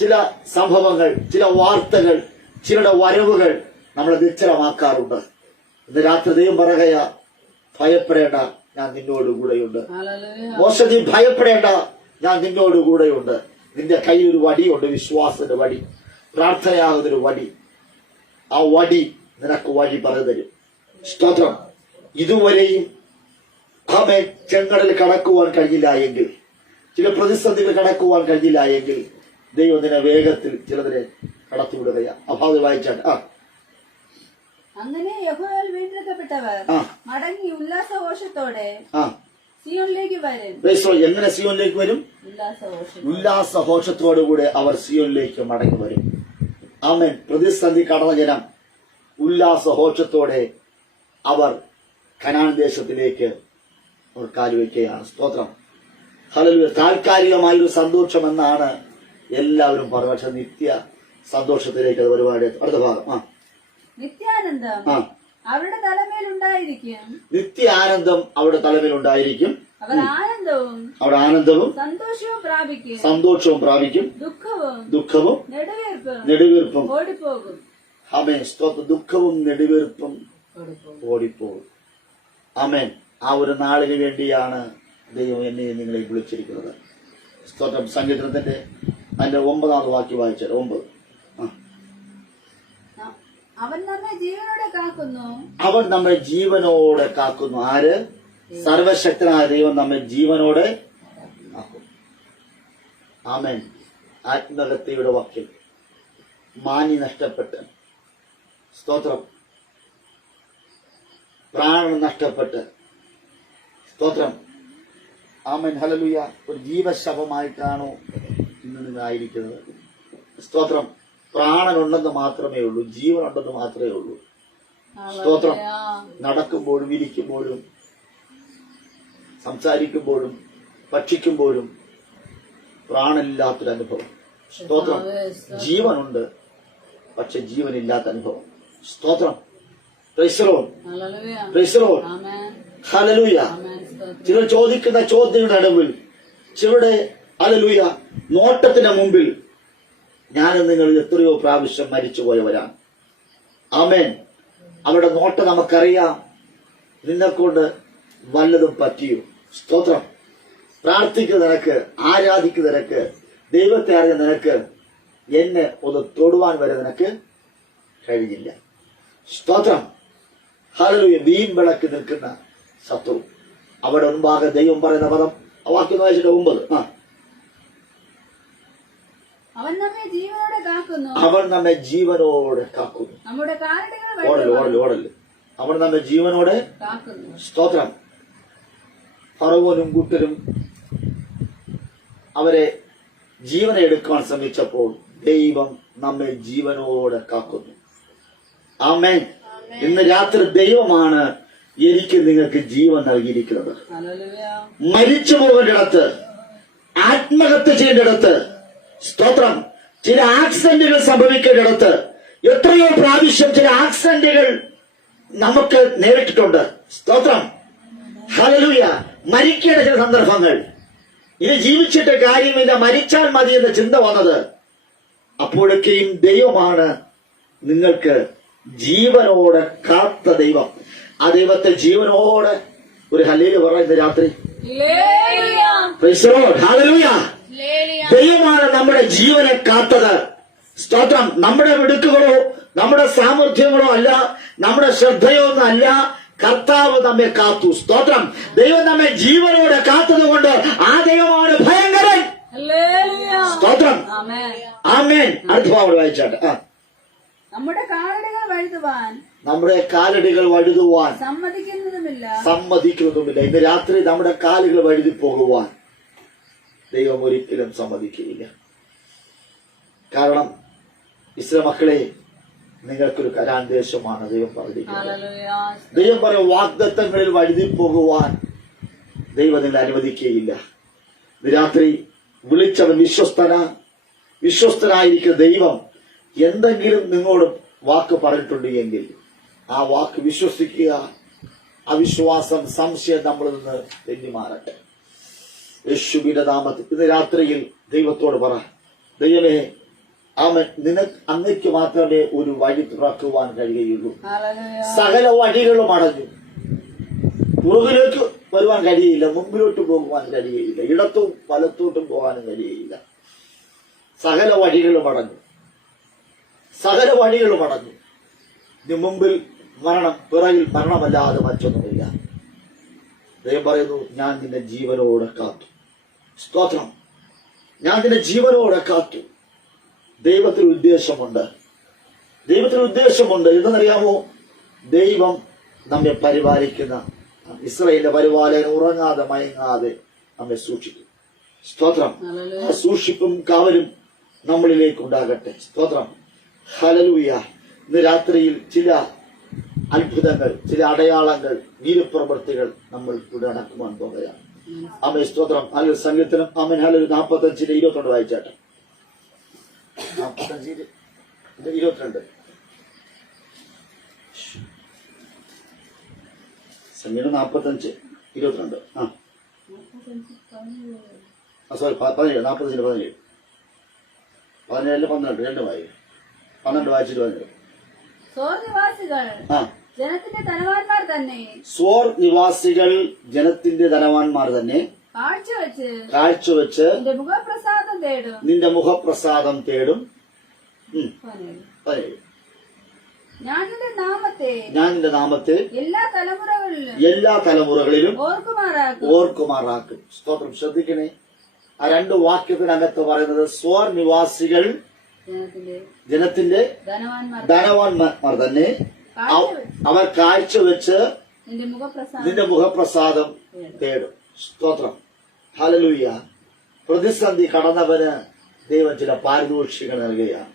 ചില സംഭവങ്ങൾ, ചില വാർത്തകൾ, ചിലരുടെ വരവുകൾ നമ്മളെ നിശ്ചലമാക്കാറുണ്ട്. ഇന്ന് രാത്രി ദൈവം പറയുകയാ ഭയപ്പെടേണ്ട, ഞാൻ നിന്നോട് കൂടെയുണ്ട്. മോശ നീ ഭയപ്പെടേണ്ട, ഞാൻ നിന്നോട് കൂടെയുണ്ട്. നിന്റെ കയ്യിൽ ഒരു വടിയുണ്ട്, വിശ്വാസത്തിന്റെ വടി, പ്രാർത്ഥനയാകുന്നൊരു വടി. ആ വടി നിനക്ക് വഴി പറഞ്ഞു തരും. സ്തോത്രം. ഇതുവരെയും ആമേൻ ചെങ്കടൽ കടക്കുവാൻ കഴിഞ്ഞില്ല എങ്കിൽ, ചില പ്രതിസന്ധികൾ കടക്കുവാൻ കഴിഞ്ഞില്ല എങ്കിൽ ദൈവം നിന്നെ വേഗത്തിൽ ചിലതിനെ കടത്തിവിടുകയാ. അഭാവം വായിച്ചാൽ അങ്ങനെ യഹോവയാൽ വീണ്ടെടുക്കപ്പെട്ടവർ മടങ്ങി ഉല്ലാസഘോഷത്തോടെ സിയോനിലേക്ക് വരും. എങ്ങനെ സിയോനിലേക്ക് വരും? ഉല്ലാസഘോഷത്തോടുകൂടെ അവർ സിയോനിലേക്ക് മടങ്ങി വരും. ആമേൻ. പ്രതിസന്ധി കടന്ന ജനം ഉല്ലാസഘോഷത്തോടെ അവർ കനാൻ ദേശത്തിലേക്ക് അവർ കാലുവയ്ക്കുകയാണ്. സ്തോത്രം. ഹല്ലേലൂയ. താൽക്കാലികമായൊരു സന്തോഷം എന്നാണ് എല്ലാവരും പറയുന്നത്. പക്ഷെ നിത്യ സന്തോഷത്തിലേക്ക് അത് ഒരുപാട്. അടുത്ത ഭാഗം. നിത്യാനന്ദം അവരുടെ തലമേലുണ്ടായിരിക്കും. നിത്യ ആനന്ദം അവരുടെ തലമേലുണ്ടായിരിക്കും. അവർ ആനന്ദവും അവിടെ ആനന്ദവും സന്തോഷവും പ്രാപിക്കും. ദുഃഖവും നെടുവീർപ്പും ഓടിപ്പോകും. ആമേൻ. സ്തോത്രം. ദുഃഖവും നെടുവീർപ്പും ഓടിപ്പോകും. ആമേൻ. ആ ഒരു നാളിന് വേണ്ടിയാണ് ദൈവം എന്നെ നിങ്ങളെ വിളിച്ചിരിക്കുന്നത്. സ്തോത്രം. സങ്കീർത്തനത്തിന്റെ അതിന്റെ 9ാമത് വാക്യം വായിച്ചാൽ 9. അവൻ നമ്മെ ജീവനോടെ കാക്കുന്നു. അവൻ നമ്മെ ജീവനോടെ കാക്കുന്നു. ആര്? സർവശക്തനായ ദൈവം നമ്മെ ജീവനോടെ കാക്കുന്നു. ആമേൻ. ആത്മഹത്യയുടെ വാക്യം. മാനി നഷ്ടപ്പെട്ട്, സ്തോത്രം, പ്രാണൻ നഷ്ടപ്പെട്ട്, സ്തോത്രം, ആമേൻ, ഹല്ലേലൂയ, ഒരു ജീവശവമായിട്ടാണോ ഇന്ന് നിങ്ങളായിരിക്കുന്നത്? സ്തോത്രം. പ്രാണനുണ്ടെന്ന് മാത്രമേ ഉള്ളൂ, ജീവനുണ്ടെന്ന് മാത്രമേ ഉള്ളൂ. സ്തോത്രം. നടക്കുമ്പോഴും ഇരിക്കുമ്പോഴും സംസാരിക്കുമ്പോഴും ഭക്ഷിക്കുമ്പോഴും പ്രാണനില്ലാത്തൊരു അനുഭവം. സ്തോത്രം. ജീവനുണ്ട്, പക്ഷെ ജീവനില്ലാത്ത അനുഭവം. സ്തോത്രം. Price the Lord. Price the Lord. Hallelujah. ചിലർ ചോദിക്കുന്ന ചോദ്യങ്ങളുടെ നടുവിൽ, ചിലരുടെ ഹല്ലേലൂയ നോട്ടത്തിന് മുമ്പിൽ ഞാനും നിങ്ങൾ എത്രയോ പ്രാവശ്യം മരിച്ചുപോയവരാണ്. ആമേൻ. അവരുടെ നോട്ടം നമുക്കറിയാം. നിന്നെക്കൊണ്ട് വല്ലതും പറ്റിയോ? സ്തോത്രം. പ്രാർത്ഥിക്കുന്ന നിനക്ക്, ആരാധിക്കുന്ന നിനക്ക്, ദൈവത്തെ അറിഞ്ഞ നിനക്ക് എന്നെ ഒന്ന് തൊടുവാൻ വരെ നിനക്ക് കഴിഞ്ഞില്ല. സ്തോത്രം. ഹല്ലേലൂയ. വീൺവിളക്ക് നിൽക്കുന്ന ശത്രു. അവിടെ മുൻപാകെ ദൈവം പറയുന്ന പദം വാക്യം വായിച്ചിട്ട് 9. അവൻ നമ്മെ ജീവനോടെ കാക്കുന്നു. അവൻ നമ്മെ ജീവനോടെ കാക്കുന്നു. നമ്മുടെ കാലടികൾ ഓടല്. അവൻ നമ്മെ ജീവനോടെ കാക്കുന്നു. സ്തോത്രം. ഫറവോനും കൂട്ടരും അവരെ ജീവനെ എടുക്കുവാൻ ശ്രമിച്ചപ്പോൾ ദൈവം നമ്മെ ജീവനോടെ കാക്കുന്നു. ആമേൻ. ഇന്ന് രാത്രി ദൈവമാണ് എനിക്ക് നിങ്ങൾക്ക് ജീവൻ നൽകിയിരിക്കുന്നത്. മരിച്ചു പോകേണ്ടിടത്ത്, ആത്മഹത്യ ചെയ്യേണ്ടിടത്ത്, സ്തോത്രം, ചില ആക്സിഡന്റുകൾ സംഭവിക്കേണ്ടിടത്ത്, എത്രയോ പ്രാവശ്യം ചില ആക്സിഡന്റുകൾ നമുക്ക് നേരിട്ടിട്ടുണ്ട്. സ്തോത്രം. ഹല്ലേലൂയ. മരിക്കേണ്ട ചില സന്ദർഭങ്ങൾ, ഇനി ജീവിച്ചിട്ട് കാര്യമില്ല, മരിച്ചാൽ മതി എന്ന ചിന്ത വന്നത്, അപ്പോഴൊക്കെയും ദൈവമാണ് നിങ്ങൾക്ക് ജീവനോടെ കാത്ത ദൈവം. ആ ദൈവത്തെ ജീവനോടെ ഒരു ഹല്ലേലൂയ പറയുന്ന രാത്രി. Price the Lord. ഹല്ലേലൂയ. ദൈവമാണ് നമ്മുടെ ജീവനെ കാത്തത്. സ്തോത്രം. നമ്മുടെ മിടുക്കുകളോ നമ്മുടെ സാമർഥ്യങ്ങളോ അല്ല, നമ്മുടെ ശ്രദ്ധയോ ഒന്നും അല്ല, കർത്താവ് നമ്മെ കാത്തു. സ്തോത്രം. ദൈവം നമ്മെ ജീവനോടെ കാത്തത് കൊണ്ട് ആ ദൈവമാണ് ഭയങ്കരൻ. സ്തോത്രം. ആമേൻ. അടുത്ത ഭാഗം വായിച്ചാട്ടെ. നമ്മുടെ കാലടികൾ വഴുതുവാൻ സമ്മതിക്കുന്നതുമില്ല. ഇന്ന് രാത്രി നമ്മുടെ കാലുകൾ വഴുതി പോകുവാൻ ദൈവം ഒരിക്കലും സമ്മതിക്കുകയില്ല. കാരണം ഇസ്രായേൽ മക്കളെ, നിങ്ങൾക്കൊരു കനാൻ ദേശമാണ് ദൈവം പറഞ്ഞിരിക്കുന്നത്. ദൈവം പറയും, വാഗ്ദത്തങ്ങളിൽ വഴുതി പോകുവാൻ ദൈവം നിങ്ങളെ അനുവദിക്കുകയില്ല. രാത്രി വിളിച്ചവൻ വിശ്വസ്തനായിരിക്കുന്ന ദൈവം എന്തെങ്കിലും നിങ്ങളോട് വാക്ക് പറഞ്ഞിട്ടുണ്ട് എങ്കിൽ ആ വാക്ക് വിശ്വസിക്കുക. അവിശ്വാസം, സംശയം നമ്മളിൽ നിന്ന് തെന്നിമാറട്ടെ. യേശുവിന്റെ നാമത്തിൽ ഇന്ന് രാത്രിയിൽ ദൈവത്തോട് പറ, ദൈവമേ, അങ്ങയ്ക്ക് മാത്രമേ ഒരു വഴി തുറക്കുവാൻ കഴിയുകയുള്ളൂ. സകല വഴികളും അടഞ്ഞു. പുറകിലേക്ക് വരുവാൻ കഴിയില്ല, മുമ്പിലോട്ട് പോകുവാൻ കഴിയുകയില്ല, ഇടത്തും വലത്തോട്ടും പോകാനും കഴിയുകയില്ല. സകല വഴികളും അടഞ്ഞു. ഇനി മുമ്പിൽ മരണം, പിറകിൽ മരണമല്ലാതെ മറ്റൊന്നുമില്ല. ദൈവം പറയുന്നു, ഞാൻ നിന്നെ ജീവനോടെ കാത്തു. സ്തോത്രം. ഞാൻ നിന്നെ ജീവനോടെ കാത്തു. ദൈവത്തിന് ഉദ്ദേശമുണ്ട്. എന്തെന്നറിയാമോ? ദൈവം നമ്മെ പരിപാലിക്കുന്ന ഇസ്രായേലിന്റെ പരിപാലനം ഉറങ്ങാതെ മയങ്ങാതെ നമ്മെ സൂക്ഷിക്കും. സ്തോത്രം. സൂക്ഷിപ്പും കാവലും നമ്മളിലേക്ക് ഉണ്ടാകട്ടെ. സ്തോത്രം. ഹല്ലേലൂയ. ഇന്ന് രാത്രിയിൽ ചില അത്ഭുതങ്ങൾ, ചില അടയാളങ്ങൾ, വീരപ്രവൃത്തികൾ നമ്മൾ ഇവിടെ നടക്കുവാൻ പോകുകയാണ്. ആമേൻ, സ്തോത്രം. അല്ലെങ്കിൽ സംഗീതത്തിനും ആമേൻ. അല്ലെങ്കിൽ 45:22 വായിച്ചാട്ടെ. 45:22 സംഗീതം 45:22. സോറി 17, 45:17. 17 12 രണ്ടും വായി. 12 വായിച്ചിട്ട് 17. സോർ നിവാസികൾ ജനത്തിന്റെ ധനവാന്മാർ തന്നെ, സോർ നിവാസികൾ ജനത്തിന്റെ ധനവാന്മാർ തന്നെ കാഴ്ചവെച്ച് നിന്റെ മുഖപ്രസാദം തേടും. നിന്റെ മുഖപ്രസാദം തേടും. 17. ഞാൻ നിന്റെ നാമത്തെ എല്ലാ തലമുറകളിലും ഓർക്കുമാറാക്കും. സ്തോത്രം. ശ്രദ്ധിക്കണേ, ആ 2 വാക്യത്തിനകത്ത് പറയുന്നത് സ്വർ നിവാസികൾ ജനത്തിന്റെ ധനവാന്മാർ തന്നെ അവർ കാഴ്ചവെച്ച് നിന്റെ മുഖപ്രസാദം തേടും. സ്തോത്രം. ഹല്ലേലൂയ. പ്രതിസന്ധി കടന്നവന് ദൈവം ചില പാരിതോഷികൾ നൽകുകയാണ്.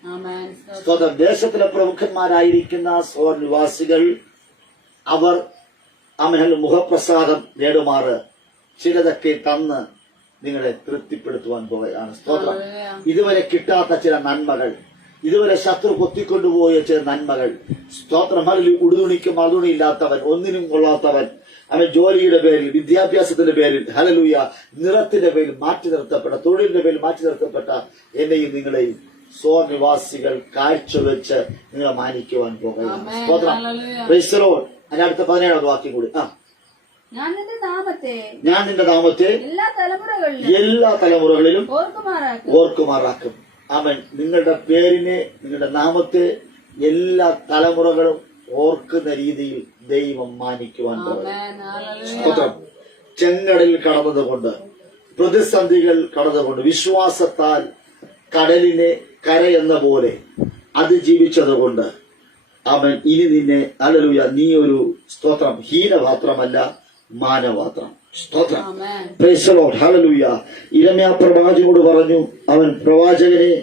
സ്തോത്രം. ദേശത്തിലെ പ്രമുഖന്മാരായിരിക്കുന്ന സ്വർ നിവാസികൾ അവർ അവന് മുഖപ്രസാദം നേടുമാറ് ചിലതൊക്കെ തന്ന് നിങ്ങളെ തൃപ്തിപ്പെടുത്തുവാൻ പോവുകയാണ്. സ്തോത്രം. ഇതുവരെ കിട്ടാത്ത ചില നന്മകൾ, ഇതുവരെ ശത്രു കൊത്തിക്കൊണ്ടുപോയ ചില നന്മകൾ. സ്തോത്രം. അതിൽ ഉടുതുണിക്ക് മറുതുണിയില്ലാത്തവൻ, ഒന്നിനും കൊള്ളാത്തവൻ, അവൻ ജോലിയുടെ പേരിൽ, വിദ്യാഭ്യാസത്തിന്റെ പേരിൽ, ഹല്ലേലൂയ, നിറത്തിന്റെ പേരിൽ മാറ്റി നിർത്തപ്പെട്ട, തൊഴിലിന്റെ പേരിൽ മാറ്റി നിർത്തപ്പെട്ട എന്നെയും നിങ്ങളെയും സ്വനിവാസികൾ കാഴ്ചവെച്ച് നിങ്ങളെ മാനിക്കുവാൻ പോകുകയാണ്. സ്തോത്രം. Price the Lord. അതിനടുത്ത 17 വാക്യം കൂടി. ഞാൻ നിന്റെ നാമത്തെ എല്ലാ തലമുറകളിലും ഓർക്കുമാറാക്കും. ആമേൻ. നിങ്ങളുടെ പേരിനെ, നിങ്ങളുടെ നാമത്തെ എല്ലാ തലമുറകളും ഓർക്കുന്ന രീതിയിൽ ദൈവം മാനിക്കുവാൻ സ്തോത്രം. ചെങ്കടലിൽ കടന്നതുകൊണ്ട്, പ്രതിസന്ധികൾ കടന്നുകൊണ്ട്, വിശ്വാസത്താൽ കടലിനെ കരയെന്ന പോലെ അതിജീവിച്ചതുകൊണ്ട് അവൻ ഇനി നിന്നെ, ഹല്ലേലൂയ, നീ ഒരു സ്തോത്രം ഹീനപാത്രമല്ല, മാനപാത്രം. സ്തോത്രം. Price the Lord. ഹല്ലേലൂയ. യിരെമ്യാ പ്രവാചകനോട് പറഞ്ഞു, അവൻ പ്രവാചകനെ,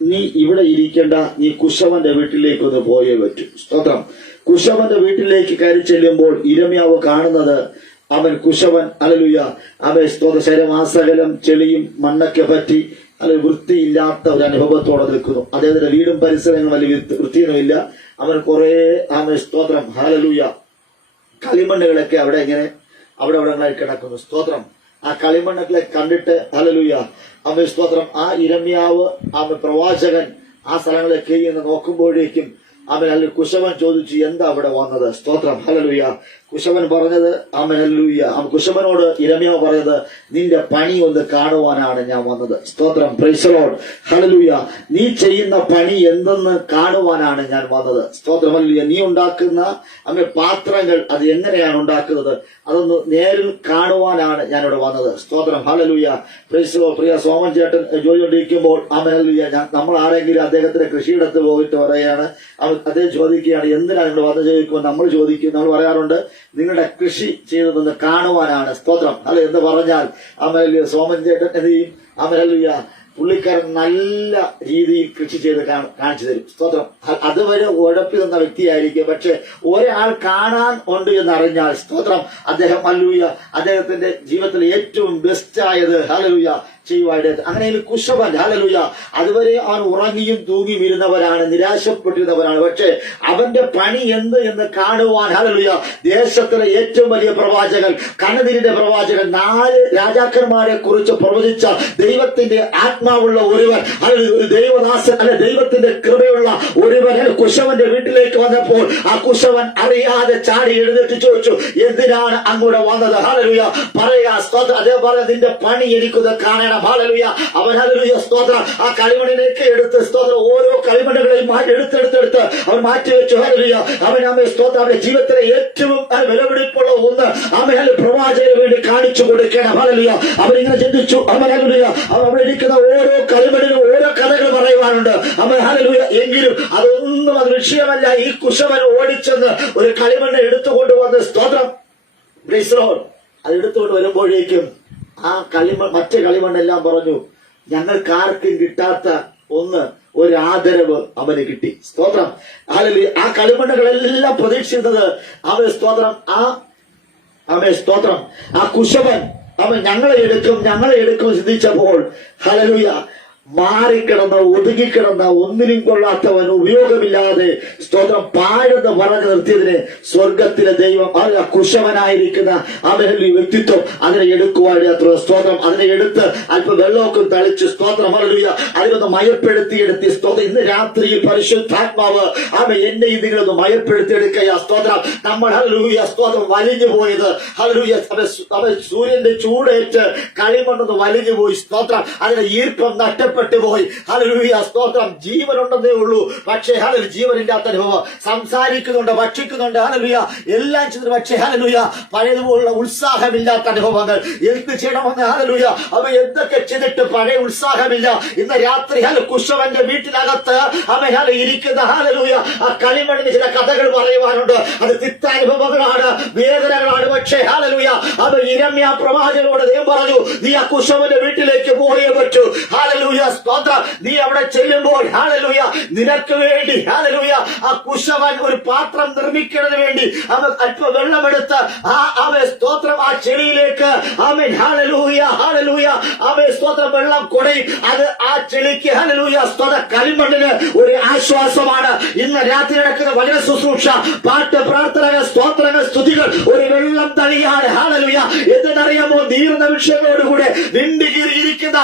നീ ഇവിടെ ഇരിക്കേണ്ട, നീ കുശവന്റെ വീട്ടിലേക്ക് ഒന്ന് പോയേ പറ്റൂ. സ്തോത്രം. കുശവന്റെ വീട്ടിലേക്ക് കയറി ചെല്ലുമ്പോൾ യിരെമ്യാവ് കാണുന്നത്, അവൻ കുശവൻ, ഹല്ലേലൂയ, അവൻ സ്തോത്ര ശരമാസകലം ചെളിയും മണ്ണൊക്കെ പറ്റി അല്ലെങ്കിൽ വൃത്തിയില്ലാത്ത ഒരു അനുഭവത്തോടെ നിൽക്കുന്നു. അദ്ദേഹത്തിന്റെ വീടും പരിസരങ്ങളും വലിയ വൃത്തിയൊന്നുമില്ല. അവൻ കുറെ അവൻ സ്തോത്രം, ഹല്ലേലൂയ, കളിമണ്ണുകളൊക്കെ അവിടെ ഇങ്ങനെ അവിടെ കിടക്കുന്നു. സ്തോത്രം. ആ കളിമണ്ണൊക്കെ കണ്ടിട്ട്, ഹല്ലേലൂയ, അവൻ സ്തോത്രം, ആ യിരെമ്യാവ്, അവൻ പ്രവാചകൻ ആ സ്ഥലങ്ങളൊക്കെ നോക്കുമ്പോഴേക്കും അവൻ അല്ലെങ്കിൽ കുശവൻ ചോദിച്ചു, എന്താ അവിടെ വന്നത്? സ്തോത്രം. ഹല്ലേലൂയ. കുശവൻ പറഞ്ഞത്, അവൻ ഹല്ലേലൂയ, കുശവനോട് യിരെമ്യാവ് പറഞ്ഞത്, നിന്റെ പണി ഒന്ന് കാണുവാനാണ് ഞാൻ വന്നത്. സ്തോത്രം. Price the Lord. ഹല്ലേലൂയ. നീ ചെയ്യുന്ന പണി എന്തെന്ന് കാണുവാനാണ് ഞാൻ വന്നത്. സ്തോത്രം. ഹല്ലേലൂയ. നീ ഉണ്ടാക്കുന്ന അവന്റെ പാത്രങ്ങൾ അത് എങ്ങനെയാണ് ഉണ്ടാക്കുന്നത് അതൊന്ന് നേരിൽ കാണുവാനാണ് ഞാനിവിടെ വന്നത്. സ്തോത്രം. ഹല്ലേലൂയ. Praise the lord. പ്രിയ സോമൻ ചേട്ടൻ ജോലി കൊണ്ടിരിക്കുമ്പോൾ അവൻ ഹല്ലേലൂയ, നമ്മൾ ആരെങ്കിലും അദ്ദേഹത്തിന്റെ കൃഷിയിടത്ത് പോയിട്ട് പറയുകയാണ്, അദ്ദേഹം ചോദിക്കുകയാണ്, എന്തിനാണ് നിങ്ങൾ വന്ന് ചോദിക്കുമ്പോൾ നമ്മൾ പറയാറുണ്ട്, നിങ്ങളുടെ കൃഷി ചെയ്തതെന്ന് കാണുവാനാണ്. സ്തോത്രം. അല്ലെ എന്ന് പറഞ്ഞാൽ അമല സോമൻ ചേട്ടൻ എന്ത് ചെയ്യും? അമലല്ലുയ, പുള്ളിക്കാരൻ നല്ല രീതിയിൽ കൃഷി ചെയ്ത് കാണിച്ചു തരും. സ്തോത്രം. അതുവരെ ഉഴപ്പി തന്ന വ്യക്തിയായിരിക്കും, പക്ഷെ ഒരാൾ കാണാൻ ഉണ്ട് എന്നറിഞ്ഞാൽ, സ്തോത്രം, അദ്ദേഹം ഹല്ലേലൂയ, അദ്ദേഹത്തിന്റെ ജീവിതത്തിൽ ഏറ്റവും ബെസ്റ്റായത് ഹല്ലേലൂയ ചെയ്യുവാനായിട്ട്. അങ്ങനെ കുശവൻ, ഹല്ലേലൂയ, അതുവരെ അവൻ ഉറങ്ങിയും തൂങ്ങിയും ഇരുന്നവരാണ്, നിരാശപ്പെട്ടിരുന്നവരാണ്. പക്ഷെ അവന്റെ പണി എന്ത് എന്ന് കാണുവാൻ, ഹല്ലേലൂയ, ദേശത്തിലെ ഏറ്റവും വലിയ പ്രവാചകൻ, കനതിരിന്റെ പ്രവാചകൻ, 4 രാജാക്കന്മാരെ കുറിച്ച് പ്രവചിച്ച ദൈവത്തിന്റെ ആത്മാവുള്ള ഒരുവൻ, ദൈവദാസൻ, അല്ലെ ദൈവത്തിന്റെ കൃപയുള്ള ഒരുവൻ കുശവന്റെ വീട്ടിലേക്ക് വന്നപ്പോൾ ആ കുശവൻ അറിയാതെ ചാടി എഴുന്നേറ്റ് ചോദിച്ചു, എന്തിനാണ് അങ്ങോട്ട് വന്നത്? ഹല്ലേലൂയ പറയാ. സ്തോത്രം. അതേ പറഞ്ഞ, നിന്റെ പണി എനിക്കൊന്ന് കാണണം. ഹല്ലേലൂയ. അവൻ ഹല്ലേലൂയ, സ്തോത്രം, ആ കളിമണ്ണിനെയൊക്കെ എടുത്ത്, സ്തോത്രം, ഓരോ കളിമണ്ണുകളെയും എടുത്തെടുത്ത് അവൻ മാറ്റിവെച്ചു. ഹല്ലേലൂയ. അവൻ സ്തോത്രം, അവന്റെ ജീവിതത്തിലെ ഏറ്റവും വിലപിടിപ്പുള്ള ഒന്ന് അവൻ പ്രവാചകന് വേണ്ടി കാണിച്ചു കൊടുക്കണം. ഹല്ലേലൂയ. അവനിങ്ങനെ ചിന്തിച്ചു, അവൻ ഹല്ലേലൂയ, അവൻ അവിടെ ഇരിക്കുന്ന ഓരോ കളിമണ്ണിനും ഓരോ കഥകൾ പറയുവാനുണ്ട്. അവൻ ഹല്ലേലൂയ, എങ്കിലും അതൊന്നും അത് വിഷയമല്ല. ഈ കുശവൻ ഓടിച്ചെന്ന് ഒരു കളിമണ്ണ് എടുത്തുകൊണ്ടുവന്ന്, സ്തോത്രം, പ്രൈസ് ദി ലോർഡ്, അത് എടുത്തുകൊണ്ട് വരുമ്പോഴേക്കും ആ മറ്റേ കളിമണ്ണെല്ലാം പറഞ്ഞു, ഞങ്ങൾക്കാർക്കും കിട്ടാത്ത ഒന്ന്, ഒരു ആദരവ് അവന് കിട്ടി. സ്തോത്രം. ഹല്ലേലൂയ. ആ കളിമണ്ണുകളെല്ലാം പ്രതീക്ഷിക്കുന്നത് അവൻ സ്തോത്രം സ്തോത്രം ആ കുശവൻ അവൻ ഞങ്ങളെ എടുക്കും ചിന്തിച്ചപ്പോൾ ഹല്ലേലൂയ മാറിക്കിടന്ന ഒതുങ്ങിക്കിടന്ന ഒന്നിനും കൊള്ളാത്തവൻ ഉപയോഗമില്ലാതെ സ്തോത്രം പാഴെന്ന് പറഞ്ഞു നിർത്തിയതിന് സ്വർഗത്തിലെ ദൈവം ആ കുശവനായിരിക്കുന്ന അവന്റെ വ്യക്തിത്വം അതിനെ എടുക്കുവാൻ അത്ര സ്തോത്രം അതിനെ എടുത്ത് അല്പം വെള്ളമൊക്കെ തളിച്ച് സ്തോത്രം ഹല്ലേലൂയ അതിനൊന്ന് മയപ്പെടുത്തിയെടുത്തി സ്തോത്രം. ഇന്ന് രാത്രിയിൽ പരിശുദ്ധാത്മാവ് അവൻ എന്നെയും നിങ്ങളൊന്ന് മയപ്പെടുത്തിയെടുക്കുക സ്തോത്രം. നമ്മൾ ഹല്ലേലൂയ സ്തോത്രം വലിഞ്ഞു പോയത് ഹല്ലേലൂയ അവൻ സൂര്യന്റെ ചൂടേറ്റ് കളിമണ്ണൊന്ന് വലിഞ്ഞു പോയി സ്തോത്രം. അതിന്റെ ഈർപ്പം നഷ്ടപ്പെട്ടു പോയി ഹല്ലേലൂയ സ്തോത്രം. ജീവനുണ്ടെന്നേ ഉള്ളൂ, പക്ഷേ ഹല്ലേലൂയ ജീവനില്ലാത്ത അനുഭവം. സംസാരിക്കുന്നുണ്ട്, ഭക്ഷിക്കുന്നുണ്ട്, ഹല്ലേലൂയ എല്ലാം ചെയ്തു, പക്ഷേ ഹല്ലേലൂയ പഴയതുപോലുള്ള ഉത്സാഹമില്ലാത്ത അനുഭവങ്ങൾ. എന്ത് ചെയ്യണമെന്ന് ഹല്ലേലൂയ അവ എന്തൊക്കെ ചെയ്തിട്ട് പഴയ ഉത്സാഹമില്ല. ഇന്ന് രാത്രി കുശവന്റെ വീട്ടിനകത്ത് അവൻ ഇരിക്കുന്ന ഹല്ലേലൂയ ആ കളിമണ്ണിന് ചില കഥകൾ പറയുവാനുണ്ട്. അത് തിക്താനുഭവങ്ങളാണ്, വേദനകളാണ്. പക്ഷേ ഹല്ലേലൂയ അവ യിരെമ്യാ പ്രവാചകനോട് ദൈവം പറഞ്ഞു, നീ ആ കുശവന്റെ വീട്ടിലേക്ക് പോയേ പറ്റൂ. ഹല്ലേലൂയ സ്തോത്രം. നീ അവിടെ ചെല്ലുമ്പോൾ ഹല്ലേലൂയ നിനക്ക് വേണ്ടി ഹല്ലേലൂയ ആ കുശവൻ ഒരു പാത്രം നിർമ്മിക്കുന്നതിന് വേണ്ടി അവൻ അല്പം വെള്ളമെടുത്ത് അവൻ സ്തോത്രം ആ ചെളിയിലേക്ക് അവൻ ഹല്ലേലൂയ അവൻ സ്തോത്രം വെള്ളം കൊടയും. അത് ആ ചെളിക്ക് ഹല്ലേലൂയ സ്തോത്ര കളിമണ്ണിന് ഒരു ആശ്വാസമാണ്. ഇന്ന് രാത്രി നടക്കുന്ന വചന ശുശ്രൂഷ, പാട്ട്, പ്രാർത്ഥനകൾ, സ്തോത്രങ്ങൾ, സ്തുതികൾ ഒരു വെള്ളം തളിയാണ്. ഹല്ലേലൂയ എന്തെന്നറിയാമോ? നീർന്ന വിഷയങ്ങളോടുകൂടെ വിണ്ടുകീറിയിരിക്കുന്ന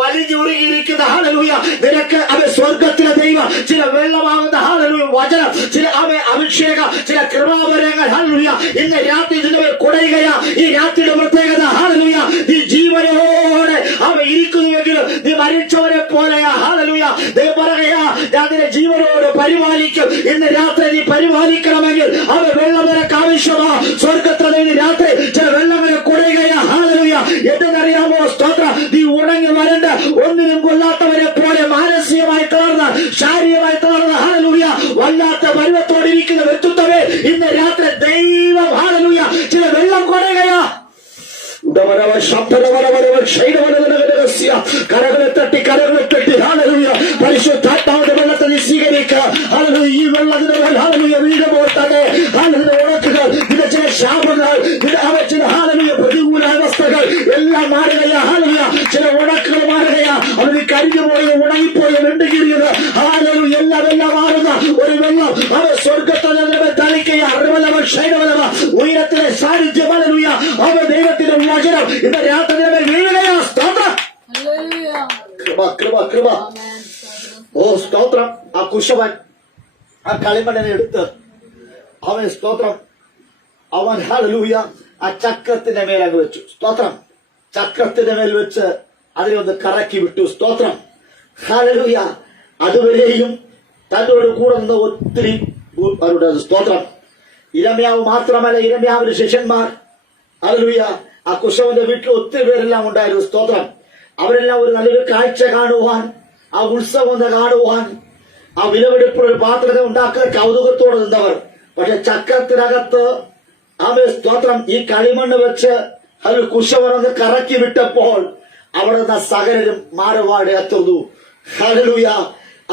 വലിഞ്ഞുരുകിയിരിക്കുന്ന ഹല്ലേലൂയ നിനക്ക് അവൻ സ്വർഗത്തിലെ ദൈവം ചില വെള്ളമാകുന്ന ഹല്ലേലൂയ വചനം, ചില അവൻ അഭിഷേക, ചില കൃപാവരങ്ങൾ ഹല്ലേലൂയ ഇന്ന് രാത്രി ഇതിനെ കുടയുകയാ. ഈ രാത്രിയുടെ പ്രത്യേകത ഹല്ലേലൂയ നീ ജീവനോടെ അവൻ ഇരിക്കുന്നുവെങ്കിലും നീ മരിച്ചവരെ പോലെയാ. ഹല്ലേലൂയ ദൈവം പറയുകയാ, ഞാൻ നിന്നെ ജീവനോട് പരിപാലിക്കും. ഇന്ന് രാത്രി നീ പരിപാലിക്കണമെങ്കിൽ അവൻ വെള്ളം നിനക്ക് ആവശ്യമാ. സ്വർഗത്തിലെ നീ രാത്രി ചില വെള്ളങ്ങളെ കുടയുകയാ. ഹല്ലേലൂയ എന്തെന്നറിയാമോ? സ്തോത്രം. നീ ഉണങ്ങി വരണ്ട ഒന്നിനും കൊള്ളാത്തവരെ പോലെ മാനസികമായി തളർന്ന്, ശാരീരികമായി തളർന്ന് ഹല്ലേലൂയ വല്ലാത്ത പരുവത്തോടിരിക്കുന്ന വ്യക്തിത്വമേ ഇന്ന് രാത്രി ദൈവം ഹല്ലേലൂയ ചില വെള്ളം കൊടയുകയാ. കരകളെ തട്ടി ഹല്ലേലൂയ പരിശുദ്ധാത്മാവിന്റെ വെള്ളത്തെ നീ സ്വീകരിക്കുക. ഹല്ലേലൂയ ഈ വെള്ളത്തിന്റെ ഹല്ലേലൂയ വീഴുമ്പോൾ തന്നെ ഹല്ലേലൂയ ഉണക്കുകൾ, ഇതിന്റെ ചില ശാപങ്ങൾ, ചില ഹല്ലേലൂയ പ്രതികൂലാവസ്ഥകൾ എല്ലാം മാറുകയാ. ഹല്ലേലൂയ ചില ഉണക്കുകൾ മാറുകയാ. അവന് കരിഞ്ഞുപോയി, ഉണങ്ങിപ്പോയി, വെണ്ടുകീറിയത് ഹല്ലേലൂയ എല്ലാം മാറുന്ന ഒരു വെള്ളം അവൻ സ്വർഗത്തെ തളിക്കുക. ഉയരത്തിലെ സാന്നിധ്യം ഹല്ലേലൂയ അവൻ ദൈവത്തിന്റെ വചനം ഇന്ന് രാത്രി വീഴുകയാ. സ്തോത്രം. കൃപ. ഓ സ്തോത്രം. ആ കുശവൻ ആ കളിമണ്ണിനെ എടുത്ത് അവൻ സ്തോത്രം അവൻ ഹല്ലേലൂയ ആ ചക്രത്തിന്റെ മേലങ്ങ് വെച്ചു. സ്തോത്രം. ചക്രത്തിന്റെ മേൽ വെച്ച് അതിനെ ഒന്ന് കറക്കി വിട്ടു. സ്തോത്രം. ഹല്ലേലൂയ അതുവരെയും തന്നോട് കൂടെ നിന്ന് ഒത്തിരി സ്തോത്രം. യിരെമ്യാവ് മാത്രമല്ല, യിരെമ്യാവിന്റെ ശിഷ്യന്മാർ ഹല്ലേലൂയ ആ കുശവന്റെ വീട്ടിൽ ഒത്തിരി പേരെല്ലാം ഉണ്ടായിരുന്നു. സ്തോത്രം. അവരെല്ലാം ഒരു നല്ലൊരു കാഴ്ച കാണുവാൻ, ആ ഉത്സവം കാണുവാൻ, ആ വിലവെടുപ്പുള്ള ഒരു പാത്രത്തെ ഉണ്ടാക്കുന്ന കൗതുകത്തോടെ നിന്നവർ. പക്ഷെ ചക്രത്തിനകത്ത് അവൻ സ്തോത്രം ഈ കളിമണ്ണ് വെച്ച് അത് കുശവനൊന്ന് കറക്കി വിട്ടപ്പോൾ അവിടെ നിന്ന് സകലരും മാറുപാട് എത്തുന്നു. ഹല്ലേലൂയ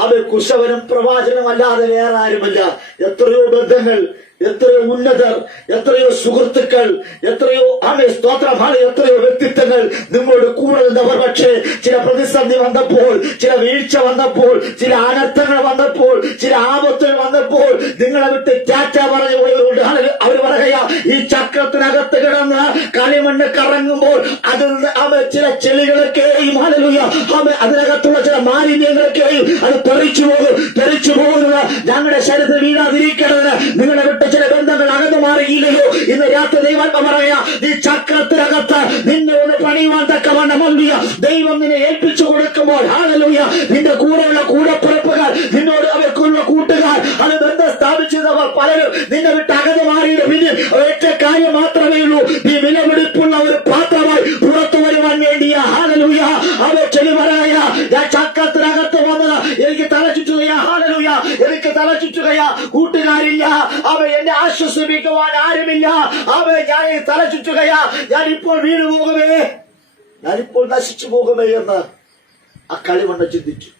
അവൻ കുശവനും പ്രവാചകനും അല്ലാതെ വേറെ ആരുമില്ല. എത്രയോ ബന്ധങ്ങൾ, എത്രയോ ഉന്നതർ, എത്രയോ സുഹൃത്തുക്കൾ, എത്രയോ സ്തോത്രമാണ്, എത്രയോ വ്യക്തിത്വങ്ങൾ നിങ്ങളോട് കൂടെ നിന്നവർ. പക്ഷേ ചില പ്രതിസന്ധി വന്നപ്പോൾ, ചില വീഴ്ച വന്നപ്പോൾ, ചില അനർത്ഥങ്ങൾ വന്നപ്പോൾ, ചില ആപത്തുകൾ വന്നപ്പോൾ നിങ്ങളെ വിട്ട് ടാറ്റ പറഞ്ഞു പോയവരുണ്ട്. അവർ പറയുക, ഈ ചക്രത്തിനകത്ത് കിടന്ന് കളിമണ്ണ് കറങ്ങുമ്പോൾ അതിൽ നിന്ന് ചില ചെളികളൊക്കെയും ഹല്ലേലൂയ അതിനകത്തുള്ള ചില മാലിന്യങ്ങളൊക്കെയും അത് തെറിച്ചു പോകുന്നത് ഞങ്ങളുടെ ശരീരത്തിൽ വീഴാതിരിക്കണമെന്ന് നിങ്ങളെ വിട്ട് ചില ബന്ധങ്ങൾ അകന്നു മാറിയില്ലയോ? ഇന്ന് രാത്രി ദൈവാത്മ പറയാ, നീ ചക്രത്തിനകത്ത് നിന്നെ ഒന്ന് പണിയുവാൻ തക്കവണ്ണം ദൈവം നിന്നെ ഏൽപ്പിച്ചു കൊടുക്കുമ്പോൾ ഹല്ലേലൂയ നിന്റെ കൂടെയുള്ള കൂടപ്പിറപ്പുകാർ, നിന്നോട് അവർക്കുള്ള കൂട്ടുകാർ, അത് ബന്ധം സ്ഥാപിച്ചവർ പലരും നിന്നെ വിട്ട് അകന്നു മാറിയിട്ട് പിന്നെ ഒറ്റ കാര്യം മാത്രമേ ഉള്ളൂ, നീ വിലപിടിപ്പുള്ള ഒരു പാത്രമായി പുറത്തു വരുവാൻ വേണ്ടിയാ. ഹല്ലേലൂയ അവർ ചെളി പറയാ, ഞാൻ ചക്രത്തിനകത്ത് വന്നത് എനിക്ക് തല ചുറ്റുകയാ. ഹല്ലേലൂയ എനിക്ക് തല ചുറ്റുകയാ. കൂട്ടുകാരില്ല, അവൻ എന്നെ ആശ്വസിപ്പിക്കുവാൻ ആരുമില്ല. അവൻ ഞാൻ തല ചുറ്റുകയാ. ഞാനിപ്പോൾ വീണു പോകുമേ, ഞാനിപ്പോൾ നശിച്ചു പോകുമേ എന്ന് ആ കളിമണ്ണ് ചിന്തിച്ചു.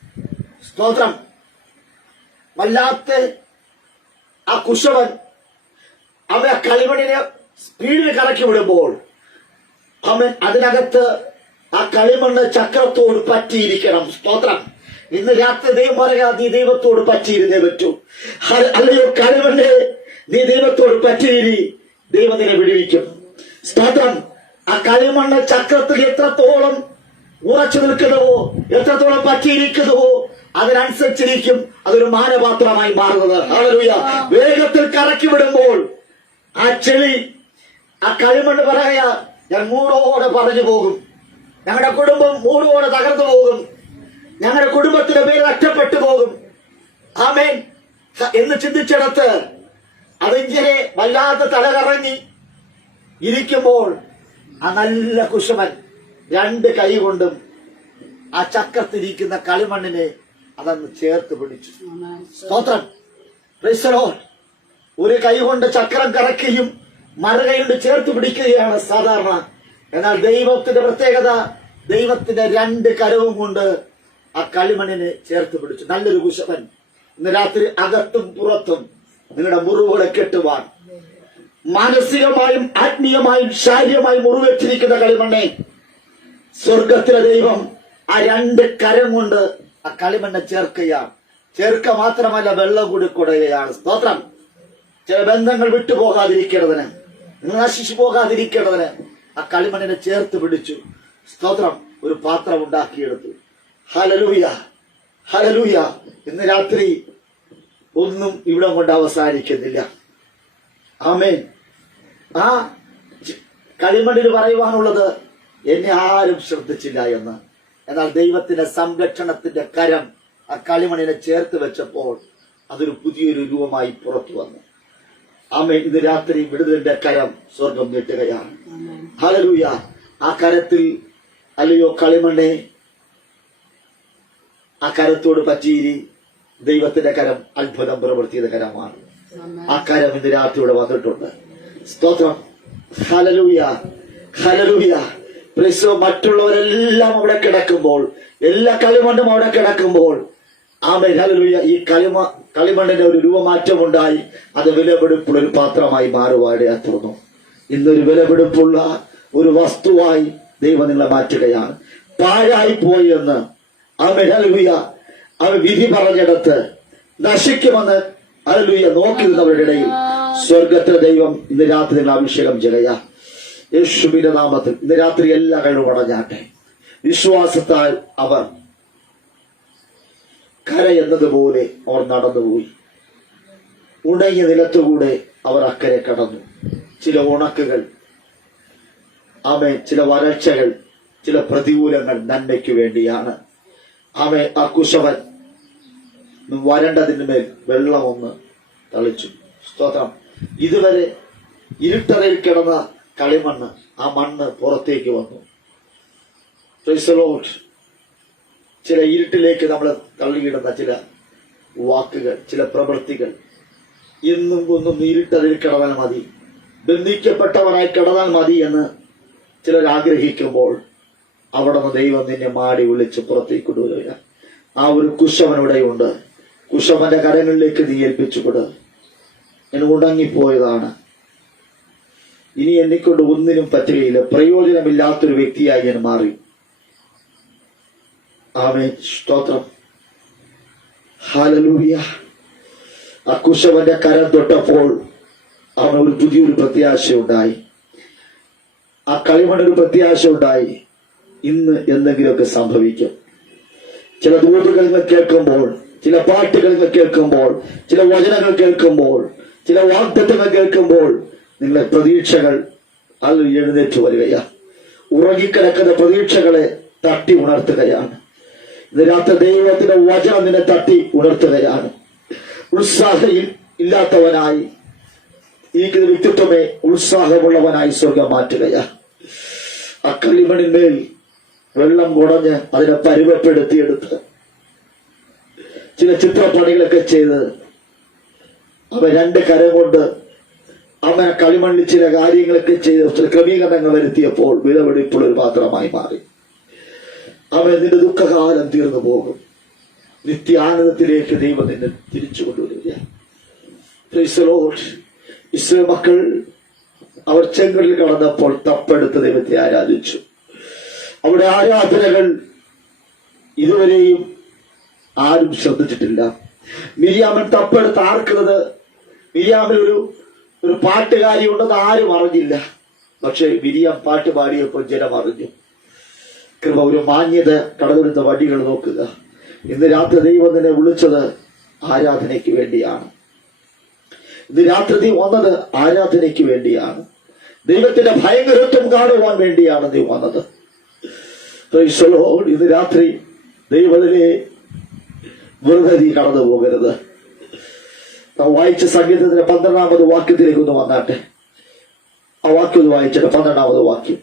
സ്തോത്രം. വല്ലാത്ത ആ കുശവൻ അവൻ ആ കളിമണ്ണിനെ സ്പീഡിൽ കറക്കി വിടുമ്പോൾ അവൻ അതിനകത്ത് ആ കളിമണ്ണ് ചക്രത്തോട് പറ്റിയിരിക്കണം. സ്തോത്രം. ഇന്ന് രാത്രി ദൈവം പറയാ, നീ ദൈവത്തോട് പറ്റിയിരുന്നേ പറ്റൂ. അല്ലയോ കളിമണ്ണ്, നീ ദൈവത്തോട് പറ്റിയിരി, ദൈവം നിന്നെ വിടുവിക്കും. സ്തോത്രം. ആ കളിമണ്ണ് ചക്രത്തിൽ എത്രത്തോളം ഉറച്ചു നിൽക്കുന്നുവോ, എത്രത്തോളം പറ്റിയിരിക്കുന്നുവോ, അതിനനുസരിച്ചിരിക്കും അതൊരു മാനപാത്രമായി മാറുന്നത്. ഹല്ലേലൂയ. വേഗത്തിൽ കറക്കി വിടുമ്പോൾ ആ ചെളി, ആ കളിമണ്ണ് പറയാ, ഞാൻ മൂടോടെ പറഞ്ഞു പോകും, ഞങ്ങളുടെ കുടുംബം മൂടോടെ തകർന്നു പോകും, ഞങ്ങളുടെ കുടുംബത്തിന്റെ പേര് നഷ്ടപ്പെട്ടു പോകും, ആമേൻ എന്ന് ചിന്തിച്ചിടത്ത് അതിങ്ങനെ വല്ലാതെ തലകറങ്ങി ഇരിക്കുമ്പോൾ ആ നല്ല കുശവൻ രണ്ട് കൈ കൊണ്ടും ആ ചക്രത്തിരിക്കുന്ന കളിമണ്ണിനെ അതങ്ങ് ചേർത്ത് പിടിച്ചു. സ്തോത്രം. Price the Lord. ഒരു കൈ കൊണ്ട് ചക്രം കറക്കുകയും മറുകൈകൊണ്ട് ചേർത്ത് പിടിക്കുകയാണ് സാധാരണ. എന്നാൽ ദൈവത്തിന്റെ പ്രത്യേകത, ദൈവത്തിന്റെ രണ്ട് കരവും കൊണ്ട് ആ കളിമണ്ണിനെ ചേർത്ത് പിടിച്ചു. നല്ലൊരു കുശവൻ ഇന്ന് രാത്രി അകത്തും പുറത്തും നിങ്ങളുടെ മുറിവുകളെ കെട്ടുവാൻ, മാനസികമായും ആത്മീയമായും ശാരീരികമായും മുറിവേറ്റിരിക്കുന്ന കളിമണ്ണെ സ്വർഗത്തിലെ ദൈവം ആ രണ്ട് കരം കൊണ്ട് ആ കളിമണ്ണെ ചേർക്കുകയാണ്. ചേർക്ക മാത്രമല്ല, വെള്ളം കൂടി കൊടുക്കുകയാണ്. സ്തോത്രം. ചില ബന്ധങ്ങൾ വിട്ടുപോകാതിരിക്കേണ്ടതിന്, നശിച്ചു പോകാതിരിക്കേണ്ടതിന് ആ കളിമണ്ണിനെ ചേർത്ത് പിടിച്ചു. സ്തോത്രം. ഒരു പാത്രം ഉണ്ടാക്കിയെടുത്തു. Hallelujah, hallelujah. ഇന്ന് രാത്രി ഒന്നും ഇവിടെ കൊണ്ട് അവസാനിക്കുന്നില്ല. ആമേൻ. ആ കളിമണ്ണിന് പറയുവാനുള്ളത്, എന്നെ ആരും ശ്രദ്ധിച്ചില്ല എന്ന്. എന്നാൽ ദൈവത്തിന്റെ സംരക്ഷണത്തിന്റെ കരം ആ കളിമണ്ണിനെ ചേർത്ത് വെച്ചപ്പോൾ അതൊരു പുതിയൊരു രൂപമായി പുറത്തു വന്നു. ആമേൻ. ഇന്ന് രാത്രി വിടുതലിന്റെ കരം സ്വർഗം നീട്ടുകയാണ്. ഹല്ലേലൂയ. ആ കരത്തിൽ, അല്ലയോ കളിമണ്ണെ, ആ കരത്തോട് പറ്റിയിരി. ദൈവത്തിന്റെ കരം അത്ഭുതം പ്രവർത്തിയുടെ കരമാണ്. ആ കരം ഇന്ന് രാത്രി ഇവിടെ വന്നിട്ടുണ്ട്. സ്തോത്രം. Hallelujah, hallelujah. പ്രൈസ്. മറ്റുള്ളവരെല്ലാം അവിടെ കിടക്കുമ്പോൾ, എല്ലാ കളിമണ്ണും അവിടെ കിടക്കുമ്പോൾ, ആമേൻ, ഹല്ലേലൂയ, ഈ കളിമണ്ണിന്റെ ഒരു രൂപമാറ്റം ഉണ്ടായി. അത് വിലപിടിപ്പുള്ള ഒരു പാത്രമായി മാറുവാനിടയായി തീർന്നു. ഇന്നൊരു വിലപിടിപ്പുള്ള ഒരു വസ്തുവായി ദൈവം നിങ്ങളെ മാറ്റുകയാണ്. പാഴായി പോയി എന്ന്, ആമേൻ, ഹല്ലേലൂയ, അവൻ വിധി പറഞ്ഞിടത്ത് നശിക്കുമെന്ന്, ഹല്ലേലൂയ, നോക്കി നിന്നവരുടെ ഇടയിൽ സ്വർഗത്തിലെ ദൈവം ഇന്ന് രാത്രി നിങ്ങൾ അഭിഷേകം ചെയ്യുക. യേശുവിന്റെ നാമത്തിൽ ഇന്ന് രാത്രി എല്ലാ കഴിവും അടഞ്ഞാട്ടെ. വിശ്വാസത്താൽ അവർ കര എന്നതുപോലെ അവർ നടന്നുപോയി. ഉണങ്ങിയ നിലത്തുകൂടെ അവർ അക്കരെ കടന്നു. ചില ഉണക്കുകൾ, ആമേൻ, ചില വരൾച്ചകൾ, ചില പ്രതികൂലങ്ങൾ നന്മയ്ക്ക് വേണ്ടിയാണ്. ആമേൻ. ആ കുശവൻ വരണ്ടതിന് മേൽ വെള്ളം ഒന്ന് തളിച്ചു. സ്തോത്രം. ഇതുവരെ ഇരുട്ടറയിൽ കിടന്ന കളിമണ്ണ്, ആ മണ്ണ് പുറത്തേക്ക് വന്നു. Price the Lord. ചില ഇരുട്ടിലേക്ക് നമ്മളെ തള്ളിയിടുന്ന ചില വാക്കുകൾ, ചില പ്രവൃത്തികൾ, എന്നും ഒന്നും ഇരുട്ടറിൽ കിടന്നാൽ മതി, ബന്ധിക്കപ്പെട്ടവനായി കിടന്നാൽ മതി എന്ന് ചിലർ ആഗ്രഹിക്കുമ്പോൾ അവിടെ നിന്ന് ദൈവം നിന്നെ മാടി വിളിച്ച് പുറത്തേക്ക് കൊണ്ടുവരിക. ആ ഒരു കുശവനിവിടെയുണ്ട്. കുശവന്റെ കരങ്ങളിലേക്ക് നീ ഏൽപ്പിച്ചുകൊട്. ഞാൻ ഉണങ്ങിപ്പോയതാണ്, ഇനി എന്നെക്കൊണ്ട് ഒന്നിനും പറ്റുകയില്ല, പ്രയോജനമില്ലാത്തൊരു വ്യക്തിയായി ഞാൻ മാറി. ആമേൻ. സ്തോത്രം. ഹല്ലേലൂയ. ആ കുശവന്റെ കരം തൊട്ടപ്പോൾ അവന് ഒരു പുതിയൊരു പ്രത്യാശ ഉണ്ടായി. ആ കളിമണ്ണൊരു പ്രത്യാശ ഉണ്ടായി. ഇന്ന് എന്തെങ്കിലുമൊക്കെ സംഭവിക്കും. ചില ദൂതുകൾ കേൾക്കുമ്പോൾ, ചില പാട്ടുകൾ കേൾക്കുമ്പോൾ, ചില വചനങ്ങൾ കേൾക്കുമ്പോൾ, ചില വാഗ്ദത്തങ്ങൾ കേൾക്കുമ്പോൾ നിങ്ങളെ പ്രതീക്ഷകൾ അത് എഴുന്നേറ്റ് വരികയാണ്. ഉറങ്ങിക്കിടക്കുന്ന പ്രതീക്ഷകളെ തട്ടി ഉണർത്തുകയാണ്. ഇന്ന് രാത്രി ദൈവത്തിന്റെ വചനം നിന്നെ തട്ടി ഉണർത്തുകയാണ്. ഉത്സാഹം ഇല്ലാത്തവനായി ഈ വ്യക്തിത്വമേ ഉത്സാഹമുള്ളവനായി സ്വർഗം മാറ്റുകയാണ്. ആ കളിമണിന്മേൽ വെള്ളം കുടഞ്ഞ് അതിനെ പരുവപ്പെടുത്തിയെടുത്ത് ചില ചിത്രപ്പണികളൊക്കെ ചെയ്ത് അവൻ രണ്ട് കരം കൊണ്ട് അവൻ കളിമണ്ണിൽ ചില കാര്യങ്ങളൊക്കെ ചെയ്ത് ചില ക്രമീകരണങ്ങൾ വരുത്തിയപ്പോൾ വിലപിടിപ്പുള്ള ഒരു പാത്രമായി മാറി. അവൻ നിന്റെ ദുഃഖകാലം തീർന്നു പോകും. നിത്യാനന്ദത്തിലേക്ക് ദൈവം നിന്നെ തിരിച്ചു കൊണ്ടുവരിക. ഇസ്രായേൽ മക്കൾ അവർ ചെങ്കടലിൽ കടന്നപ്പോൾ തപ്പെടുത്ത് ദൈവത്തെ ആരാധിച്ചു. അവിടെ ആരാധനകൾ ഇതുവരെയും ആരും ശ്രദ്ധിച്ചിട്ടില്ല. മിരിയാമൻ തപ്പെടുത്ത് ആർക്കുന്നത്, മിരിയാമിൽ ഒരു പാട്ടുകാരി ഉണ്ടെന്ന് ആരും അറിഞ്ഞില്ല. പക്ഷെ മിരിയാം പാട്ട് പാടിയപ്പോൾ ജനം അറിഞ്ഞു. കൃപ ഒരു മാന്യത കടന്നുവരുന്ന വഴികൾ നോക്കുക. ഇന്ന് രാത്രി ദൈവം നിന്നെ വിളിച്ചത് ആരാധനയ്ക്ക് വേണ്ടിയാണ്. ഇന്ന് രാത്രി നീ വന്നത് ആരാധനയ്ക്ക് വേണ്ടിയാണ്. ദൈവത്തിന്റെ ഭയങ്കരത്വം കാണുവാൻ വേണ്ടിയാണ് നീ വന്നത്. ഇന്ന് രാത്രി ദൈവത്തിലെ വെറുതെ നീ കടന്നു പോകരുത്. നാം വായിച്ച സംഗീതത്തിന്റെ 12ാമത് വാക്യത്തിലേക്ക് ഒന്ന് വന്നാട്ടെ. ആ വാക്യം ഒന്ന് വായിച്ചിട്ട് 12ാമത് വാക്യം.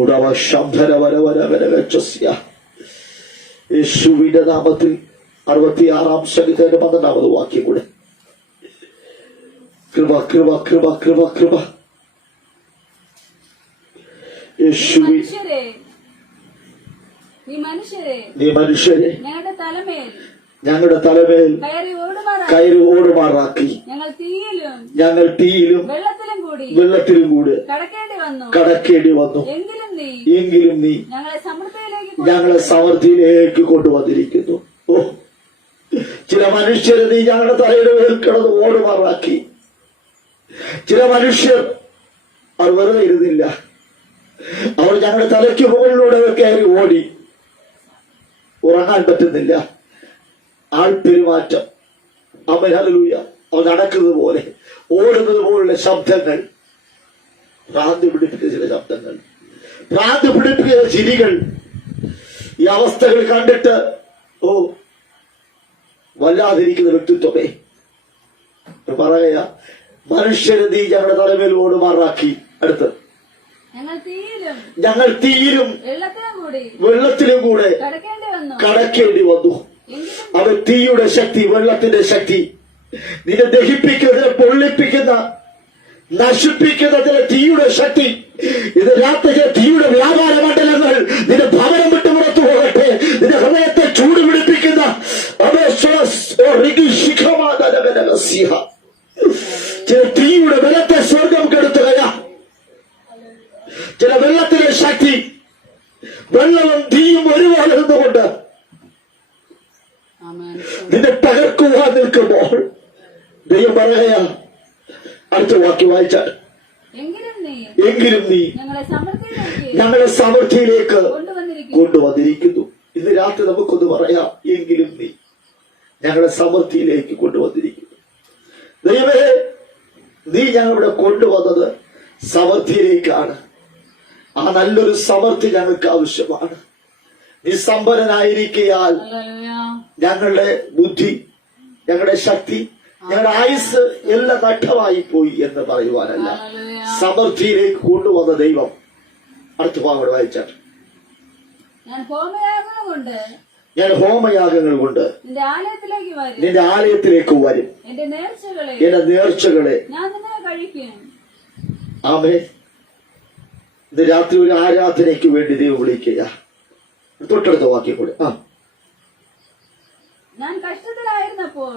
ഉടവ ശംഭരവരവരവരവസ്യ. യേശുവിന്റെ നാമത്തിൽ 66ാം സംഗീതത്തിന്റെ 12ാമത് വാക്യം കൂടെ. കൃപ കൃപ കൃപ കൃപ കൃപ. യേശുവി നീ മനുഷ്യരെ ഞങ്ങളുടെ തലമേൽ കയറി ഓടുമാറാക്കി ഞങ്ങൾ തീയിലും വെള്ളത്തിലും കൂടി കടക്കേണ്ടി വന്നു. എങ്കിലും നീ ഞങ്ങളെ സമൃദ്ധിയിലേക്ക് കൊണ്ടുവന്നിരിക്കുന്നു. ഓ, ചില മനുഷ്യരെ നീ ഞങ്ങളുടെ തലയുടെ മേൽ കിടന്ന് ഓടുമാറാക്കി. ചില മനുഷ്യർ അവർ വെറുതെ ഇരുന്നില്ല. അവർ ഞങ്ങളുടെ തലയ്ക്ക് മുകളിലൂടെ കയറി ഓടി. ഉറങ്ങാൻ പറ്റുന്നില്ല. ആൾപെരുമാറ്റം, അമേൻ, ഹല്ലേലൂയ. അവർ നടക്കുന്നത് പോലെ, ഓടുന്നത് പോലുള്ള ശബ്ദങ്ങൾ, ഭ്രാന്ത് പിടിപ്പിക്കുന്ന ചില ശബ്ദങ്ങൾ, ഭ്രാന്ത് പിടിപ്പിക്കുന്ന ചിരികൾ. ഈ അവസ്ഥകൾ കണ്ടിട്ട് ഓ വല്ലാതിരിക്കുന്ന വ്യക്തിത്വമേ പറയുക, മനുഷ്യരെ നീ ഞങ്ങളുടെ തലമേൽ ഓടുമാറാക്കി. അടുത്ത് ഞങ്ങൾ തീയിലും വെള്ളത്തിലും കൂടെ കടക്കേണ്ടി വന്നു. അവൻ തീയുടെ ശക്തി, വെള്ളത്തിന്റെ ശക്തി, നിന്നെ ദഹിപ്പിക്കുന്നതിനെ പൊള്ളിപ്പിക്കുന്ന, നശിപ്പിക്കുന്നതിന് തീയുടെ ശക്തി. ഇത് രാത്രി തീയുടെ വ്യാപാര മണ്ഡലങ്ങൾ നിന്റെ ഭവനം വിട്ട് പുറത്തു പോകട്ടെ. നിന്റെ ഹൃദയത്തെ ചൂട് പിടിപ്പിക്കുന്ന ചില തീയുടെ ബലത്തെ സ്വർഗം കെടുത്തുകയാ. ചില വെള്ളത്തിലെ ശക്തി, വെള്ളവും തീയും ഒരുപോലെ നിന്നുകൊണ്ട് നിന്നെ തകർക്കുവാൻ നിൽക്കുമ്പോൾ ദൈവം പറയുകയാ. അടുത്ത വാക്യം വായിച്ചാൽ, എങ്കിലും നീ ഞങ്ങളെ സമൃദ്ധിയിലേക്ക് കൊണ്ടുവന്നിരിക്കുന്നു. ഇന്ന് രാത്രി നമുക്കൊന്ന് പറയാം, എങ്കിലും നീ ഞങ്ങളെ സമൃദ്ധിയിലേക്ക് കൊണ്ടുവന്നിരിക്കുന്നു. ദൈവമേ, നീ ഞങ്ങളിവിടെ കൊണ്ടുവന്നത് സമൃദ്ധിയിലേക്കാണ്. ആ നല്ലൊരു സമൃദ്ധി ഞങ്ങൾക്ക് ആവശ്യമാണ്. നീ സമ്പന്നനായിരിക്കയാൽ ഞങ്ങളുടെ ബുദ്ധി, ഞങ്ങളുടെ ശക്തി, ഞങ്ങളുടെ ആയുസ് എല്ലാം നഷ്ടമായി പോയി എന്ന് പറയുവാനല്ല, സമൃദ്ധിയിലേക്ക് കൊണ്ടുവന്ന ദൈവം. അടുത്ത ഭാഗം വായിച്ചാൽ, ഞാൻ ഹോമയാഗങ്ങൾ കൊണ്ട് നിന്റെ ആലയത്തിലേക്ക് വരും. എന്റെ നേർച്ചകളെ ആമേൻ. ഇന്ന് രാത്രി ഒരു ആരാധനയ്ക്ക് വേണ്ടി ദൈവം വിളിക്കുക. തൊട്ടടുത്ത വാക്യം കൂടെ. ഞാൻ കഷ്ടത്തിലായിരുന്നപ്പോൾ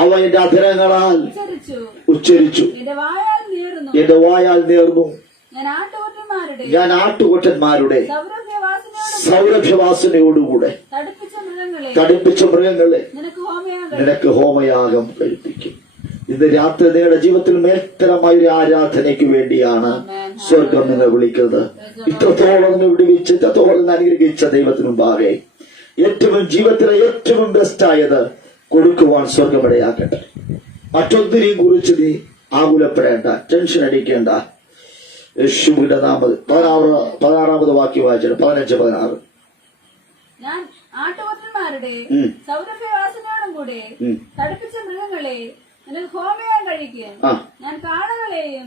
അവ എന്റെ അധരങ്ങളാൽ ഉച്ചരിച്ചു, എന്റെ വായാൽ നേർന്നു. ഞാൻ ആട്ടുകൊറ്റന്മാരുടെ സൗരഭ്യവാസനയോടുകൂടെ തടിപ്പിച്ച മൃഗങ്ങളെ നിനക്ക് ഹോമയാഗം കഴിപ്പിക്കും. ഇന്ന് രാത്രി നിങ്ങളുടെ ജീവിതത്തിൽ മേൽത്തരമായ ഒരു ആരാധനയ്ക്ക് വേണ്ടിയാണ് സ്വർഗം നിന്നെ വിളിക്കുന്നത്. ഇത്രത്തോളം വിടുവിച്ച്, ഇത്രത്തോളം അനുഗ്രഹിച്ച ദൈവത്തിന് മുമ്പാകെ ഏറ്റവും ജീവിതത്തിലെ ഏറ്റവും ബെസ്റ്റായത് കൊടുക്കുവാൻ സ്വർഗം ഇടയാക്കട്ടെ. മറ്റൊന്നിനെയും കുറിച്ച് നീ ആകുലപ്പെടേണ്ട, ടെൻഷൻ അടിക്കേണ്ട. യേശുവിന്റെ നാമത്തിൽ 16ാമത് വാക്യം വായിച്ചിട്ട് 15-16. ഞാൻ ആട്ടുകൊറ്റന്മാരുടെ സൗരഭ്യവാസനയോടും കൂടെ തടിപ്പിച്ച മൃഗങ്ങളെ നിനക്ക് ഹോമയാഗം കഴിക്കും. ഞാൻ കാളകളെയും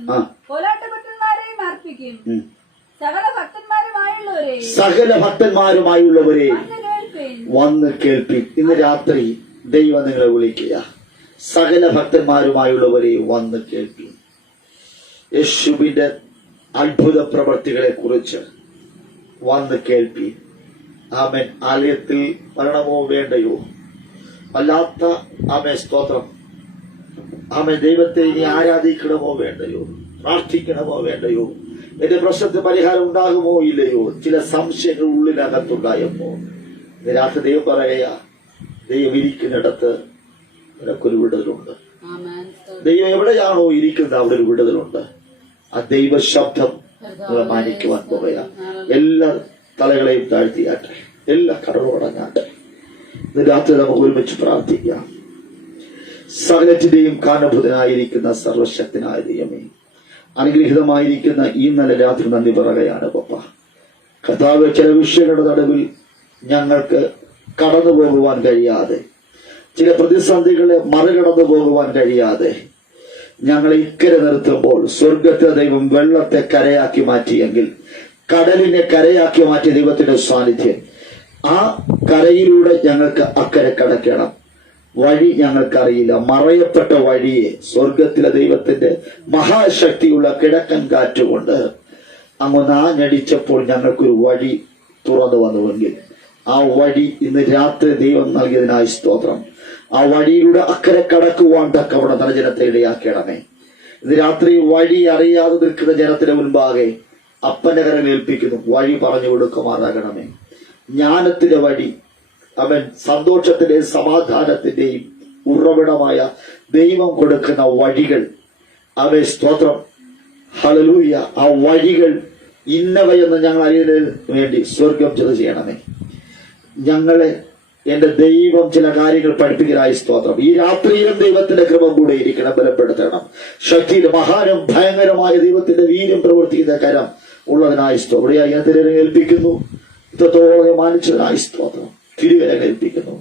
കോലാട്ടുകൊറ്റന്മാരെയും അർപ്പിക്കും. സകല ഭക്തന്മാരുമായുള്ളവരെ വന്ന് കേൾപ്പി. ഇന്ന് രാത്രി ദൈവം നിങ്ങളെ വിളിക്കുക. സകല ഭക്തന്മാരുമായുള്ളവരെ വന്ന് കേൾപ്പി. യേശുവിന്റെ അത്ഭുത പ്രവർത്തികളെ കുറിച്ച് വന്ന് കേൾപ്പി. ആമേൻ ആലയത്തിൽ വരണമോ വേണ്ടയോ? വല്ലാത്ത ആമേൻ സ്തോത്രം. ആമേൻ ദൈവത്തെ ഇനി ആരാധിക്കണമോ വേണ്ടയോ? പ്രാർത്ഥിക്കണമോ വേണ്ടയോ? എന്റെ പ്രശ്നത്തിന് പരിഹാരം ഉണ്ടാകുമോ ഇല്ലയോ? ചില സംശയങ്ങൾ ഉള്ളിനകത്തുണ്ടായപ്പോ രാത്രി ദൈവം പറയുക, ദൈവം ഇരിക്കുന്നിടത്ത് നിനക്കൊരു വിടുതലുണ്ട്. ദൈവം എവിടെയാണോ ഇരിക്കുന്നത് അവിടെ ഒരു വിടുതലുണ്ട്. ആ ദൈവ ശബ്ദം നിങ്ങളെ മാനിക്കുവാൻ പോകുക. എല്ലാ തലകളെയും താഴ്ത്തിയാട്ടെ, എല്ലാ കടവുകളടങ്ങാട്ടെ. ഇന്ന് രാത്രി നമുക്ക് ഒരുമിച്ച് പ്രാർത്ഥിക്കാം. സകലത്തിന്റെയും കാരണഭൂതനായിരിക്കുന്ന സർവശക്തനായ ദൈവമേ, അനുഗ്രഹീതമായിരിക്കുന്ന ഈ നല്ല രാത്രി നന്ദി പറയുകയാണ് പപ്പ. കർത്താവ്, ചില വിഷയങ്ങളുടെ നടുവിൽ ഞങ്ങൾക്ക് കടന്നു പോകുവാൻ കഴിയാതെ, ചില പ്രതിസന്ധികളെ മറികടന്നു പോകുവാൻ കഴിയാതെ ഞങ്ങളെ ഇക്കരെ നിർത്തുമ്പോൾ സ്വർഗത്തെ ദൈവം വെള്ളത്തെ കരയാക്കി മാറ്റിയെങ്കിൽ, കടലിനെ കരയാക്കി മാറ്റിയ ദൈവത്തിന്റെ സാന്നിധ്യം, ആ കരയിലൂടെ ഞങ്ങൾക്ക് അക്കരെ കടക്കണം. വഴി ഞങ്ങൾക്കറിയില്ല. മറയപ്പെട്ട വഴിയെ സ്വർഗത്തിലെ ദൈവത്തിന്റെ മഹാശക്തിയുള്ള കിഴക്കൻ കാറ്റുകൊണ്ട് അങ്ങ് ആഞ്ഞടിച്ചപ്പോൾ ഞങ്ങൾക്കൊരു വഴി തുറന്നു വന്നുവെങ്കിൽ, ആ വഴി ഇന്ന് രാത്രി ദൈവം നൽകിയതിനായി സ്തോത്രം. ആ വഴിയിലൂടെ അക്കരെ കടക്കുവാൻ തക്കവണ്ണം തന്നെ ജനത്തെ ഇടയാക്കണമേ. ഇന്ന് രാത്രി വഴി അറിയാതെ നിൽക്കുന്ന ജനത്തിന് മുൻപാകെ അപ്പന്റെ കരങ്ങൾ ഏൽപ്പിക്കുന്നു. വഴി പറഞ്ഞു കൊടുക്കുമാറാകണമേ. ജ്ഞാനത്തിന്റെ വഴി, അവൻ സന്തോഷത്തിന്റെയും സമാധാനത്തിന്റെയും ഉറവിടമായ ദൈവം കൊടുക്കുന്ന വഴികൾ, അവയെ സ്തോത്രം, ഹല്ലേലൂയ. ആ വഴികൾ ഇന്നവയെന്ന് ഞങ്ങൾ അറിയുന്നതിന് വേണ്ടി സ്വർഗം ചില ചെയ്യണമേ. ഞങ്ങളെ എന്റെ ദൈവം ചില കാര്യങ്ങൾ പഠിപ്പിക്കാനായി സ്തോത്രം. ഈ രാത്രിയിലും ദൈവത്തിന്റെ കൃപ കൂടെ ഇരിക്കണം, ബലപ്പെടുത്തണം. ശക്തിയുടെ മഹാനും ഭയങ്കരമായ ദൈവത്തിന്റെ വീര്യം പ്രവർത്തിക്കുന്ന കരം ഉള്ളതിനായി സ്തോത്രം. ഇവിടെ അയ്യത്തിനെ ഏൽപ്പിക്കുന്നു. ഇത്രത്തോളം മാനിച്ചതിനായി സ്തോത്രം. തിരുവരങ്ങൾ ഏൽപ്പിക്കുന്നു.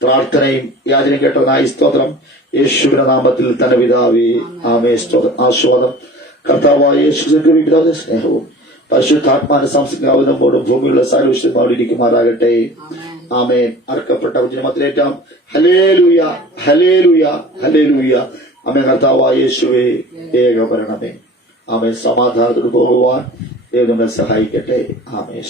പ്രാർത്ഥനയും യാചനയും കേട്ടതിനായി സ്തോത്രം. യേശുവിന്റെ നാമത്തിൽ തന്നെ പിതാവേ, ആമേൻ. സ്തോത്രം. ആസ്വാദം. കർത്താവായ യേശുവിന്റെ പിതാവിന്റെ സ്നേഹവും പരിശുദ്ധാത്മാവിന്റെ സംസ്കാരവും നമ്മോടും ഭൂമിയുള്ള സാരവിശ്വമാവിടെ ഇരിക്കുമാറാകട്ടെ. ആമേൻ. അർക്കപ്പെട്ട ജനമത്തിലേറ്റാം. Hallelujah, hallelujah, hallelujah. ആമേൻ. കർത്താവായ യേശുവേ, ഏകഭരണമേ. ആമേൻ. സമാധാനത്തോട് പോകുവാൻ ദൈവം നമ്മെ സഹായിക്കട്ടെ. ആമേൻ.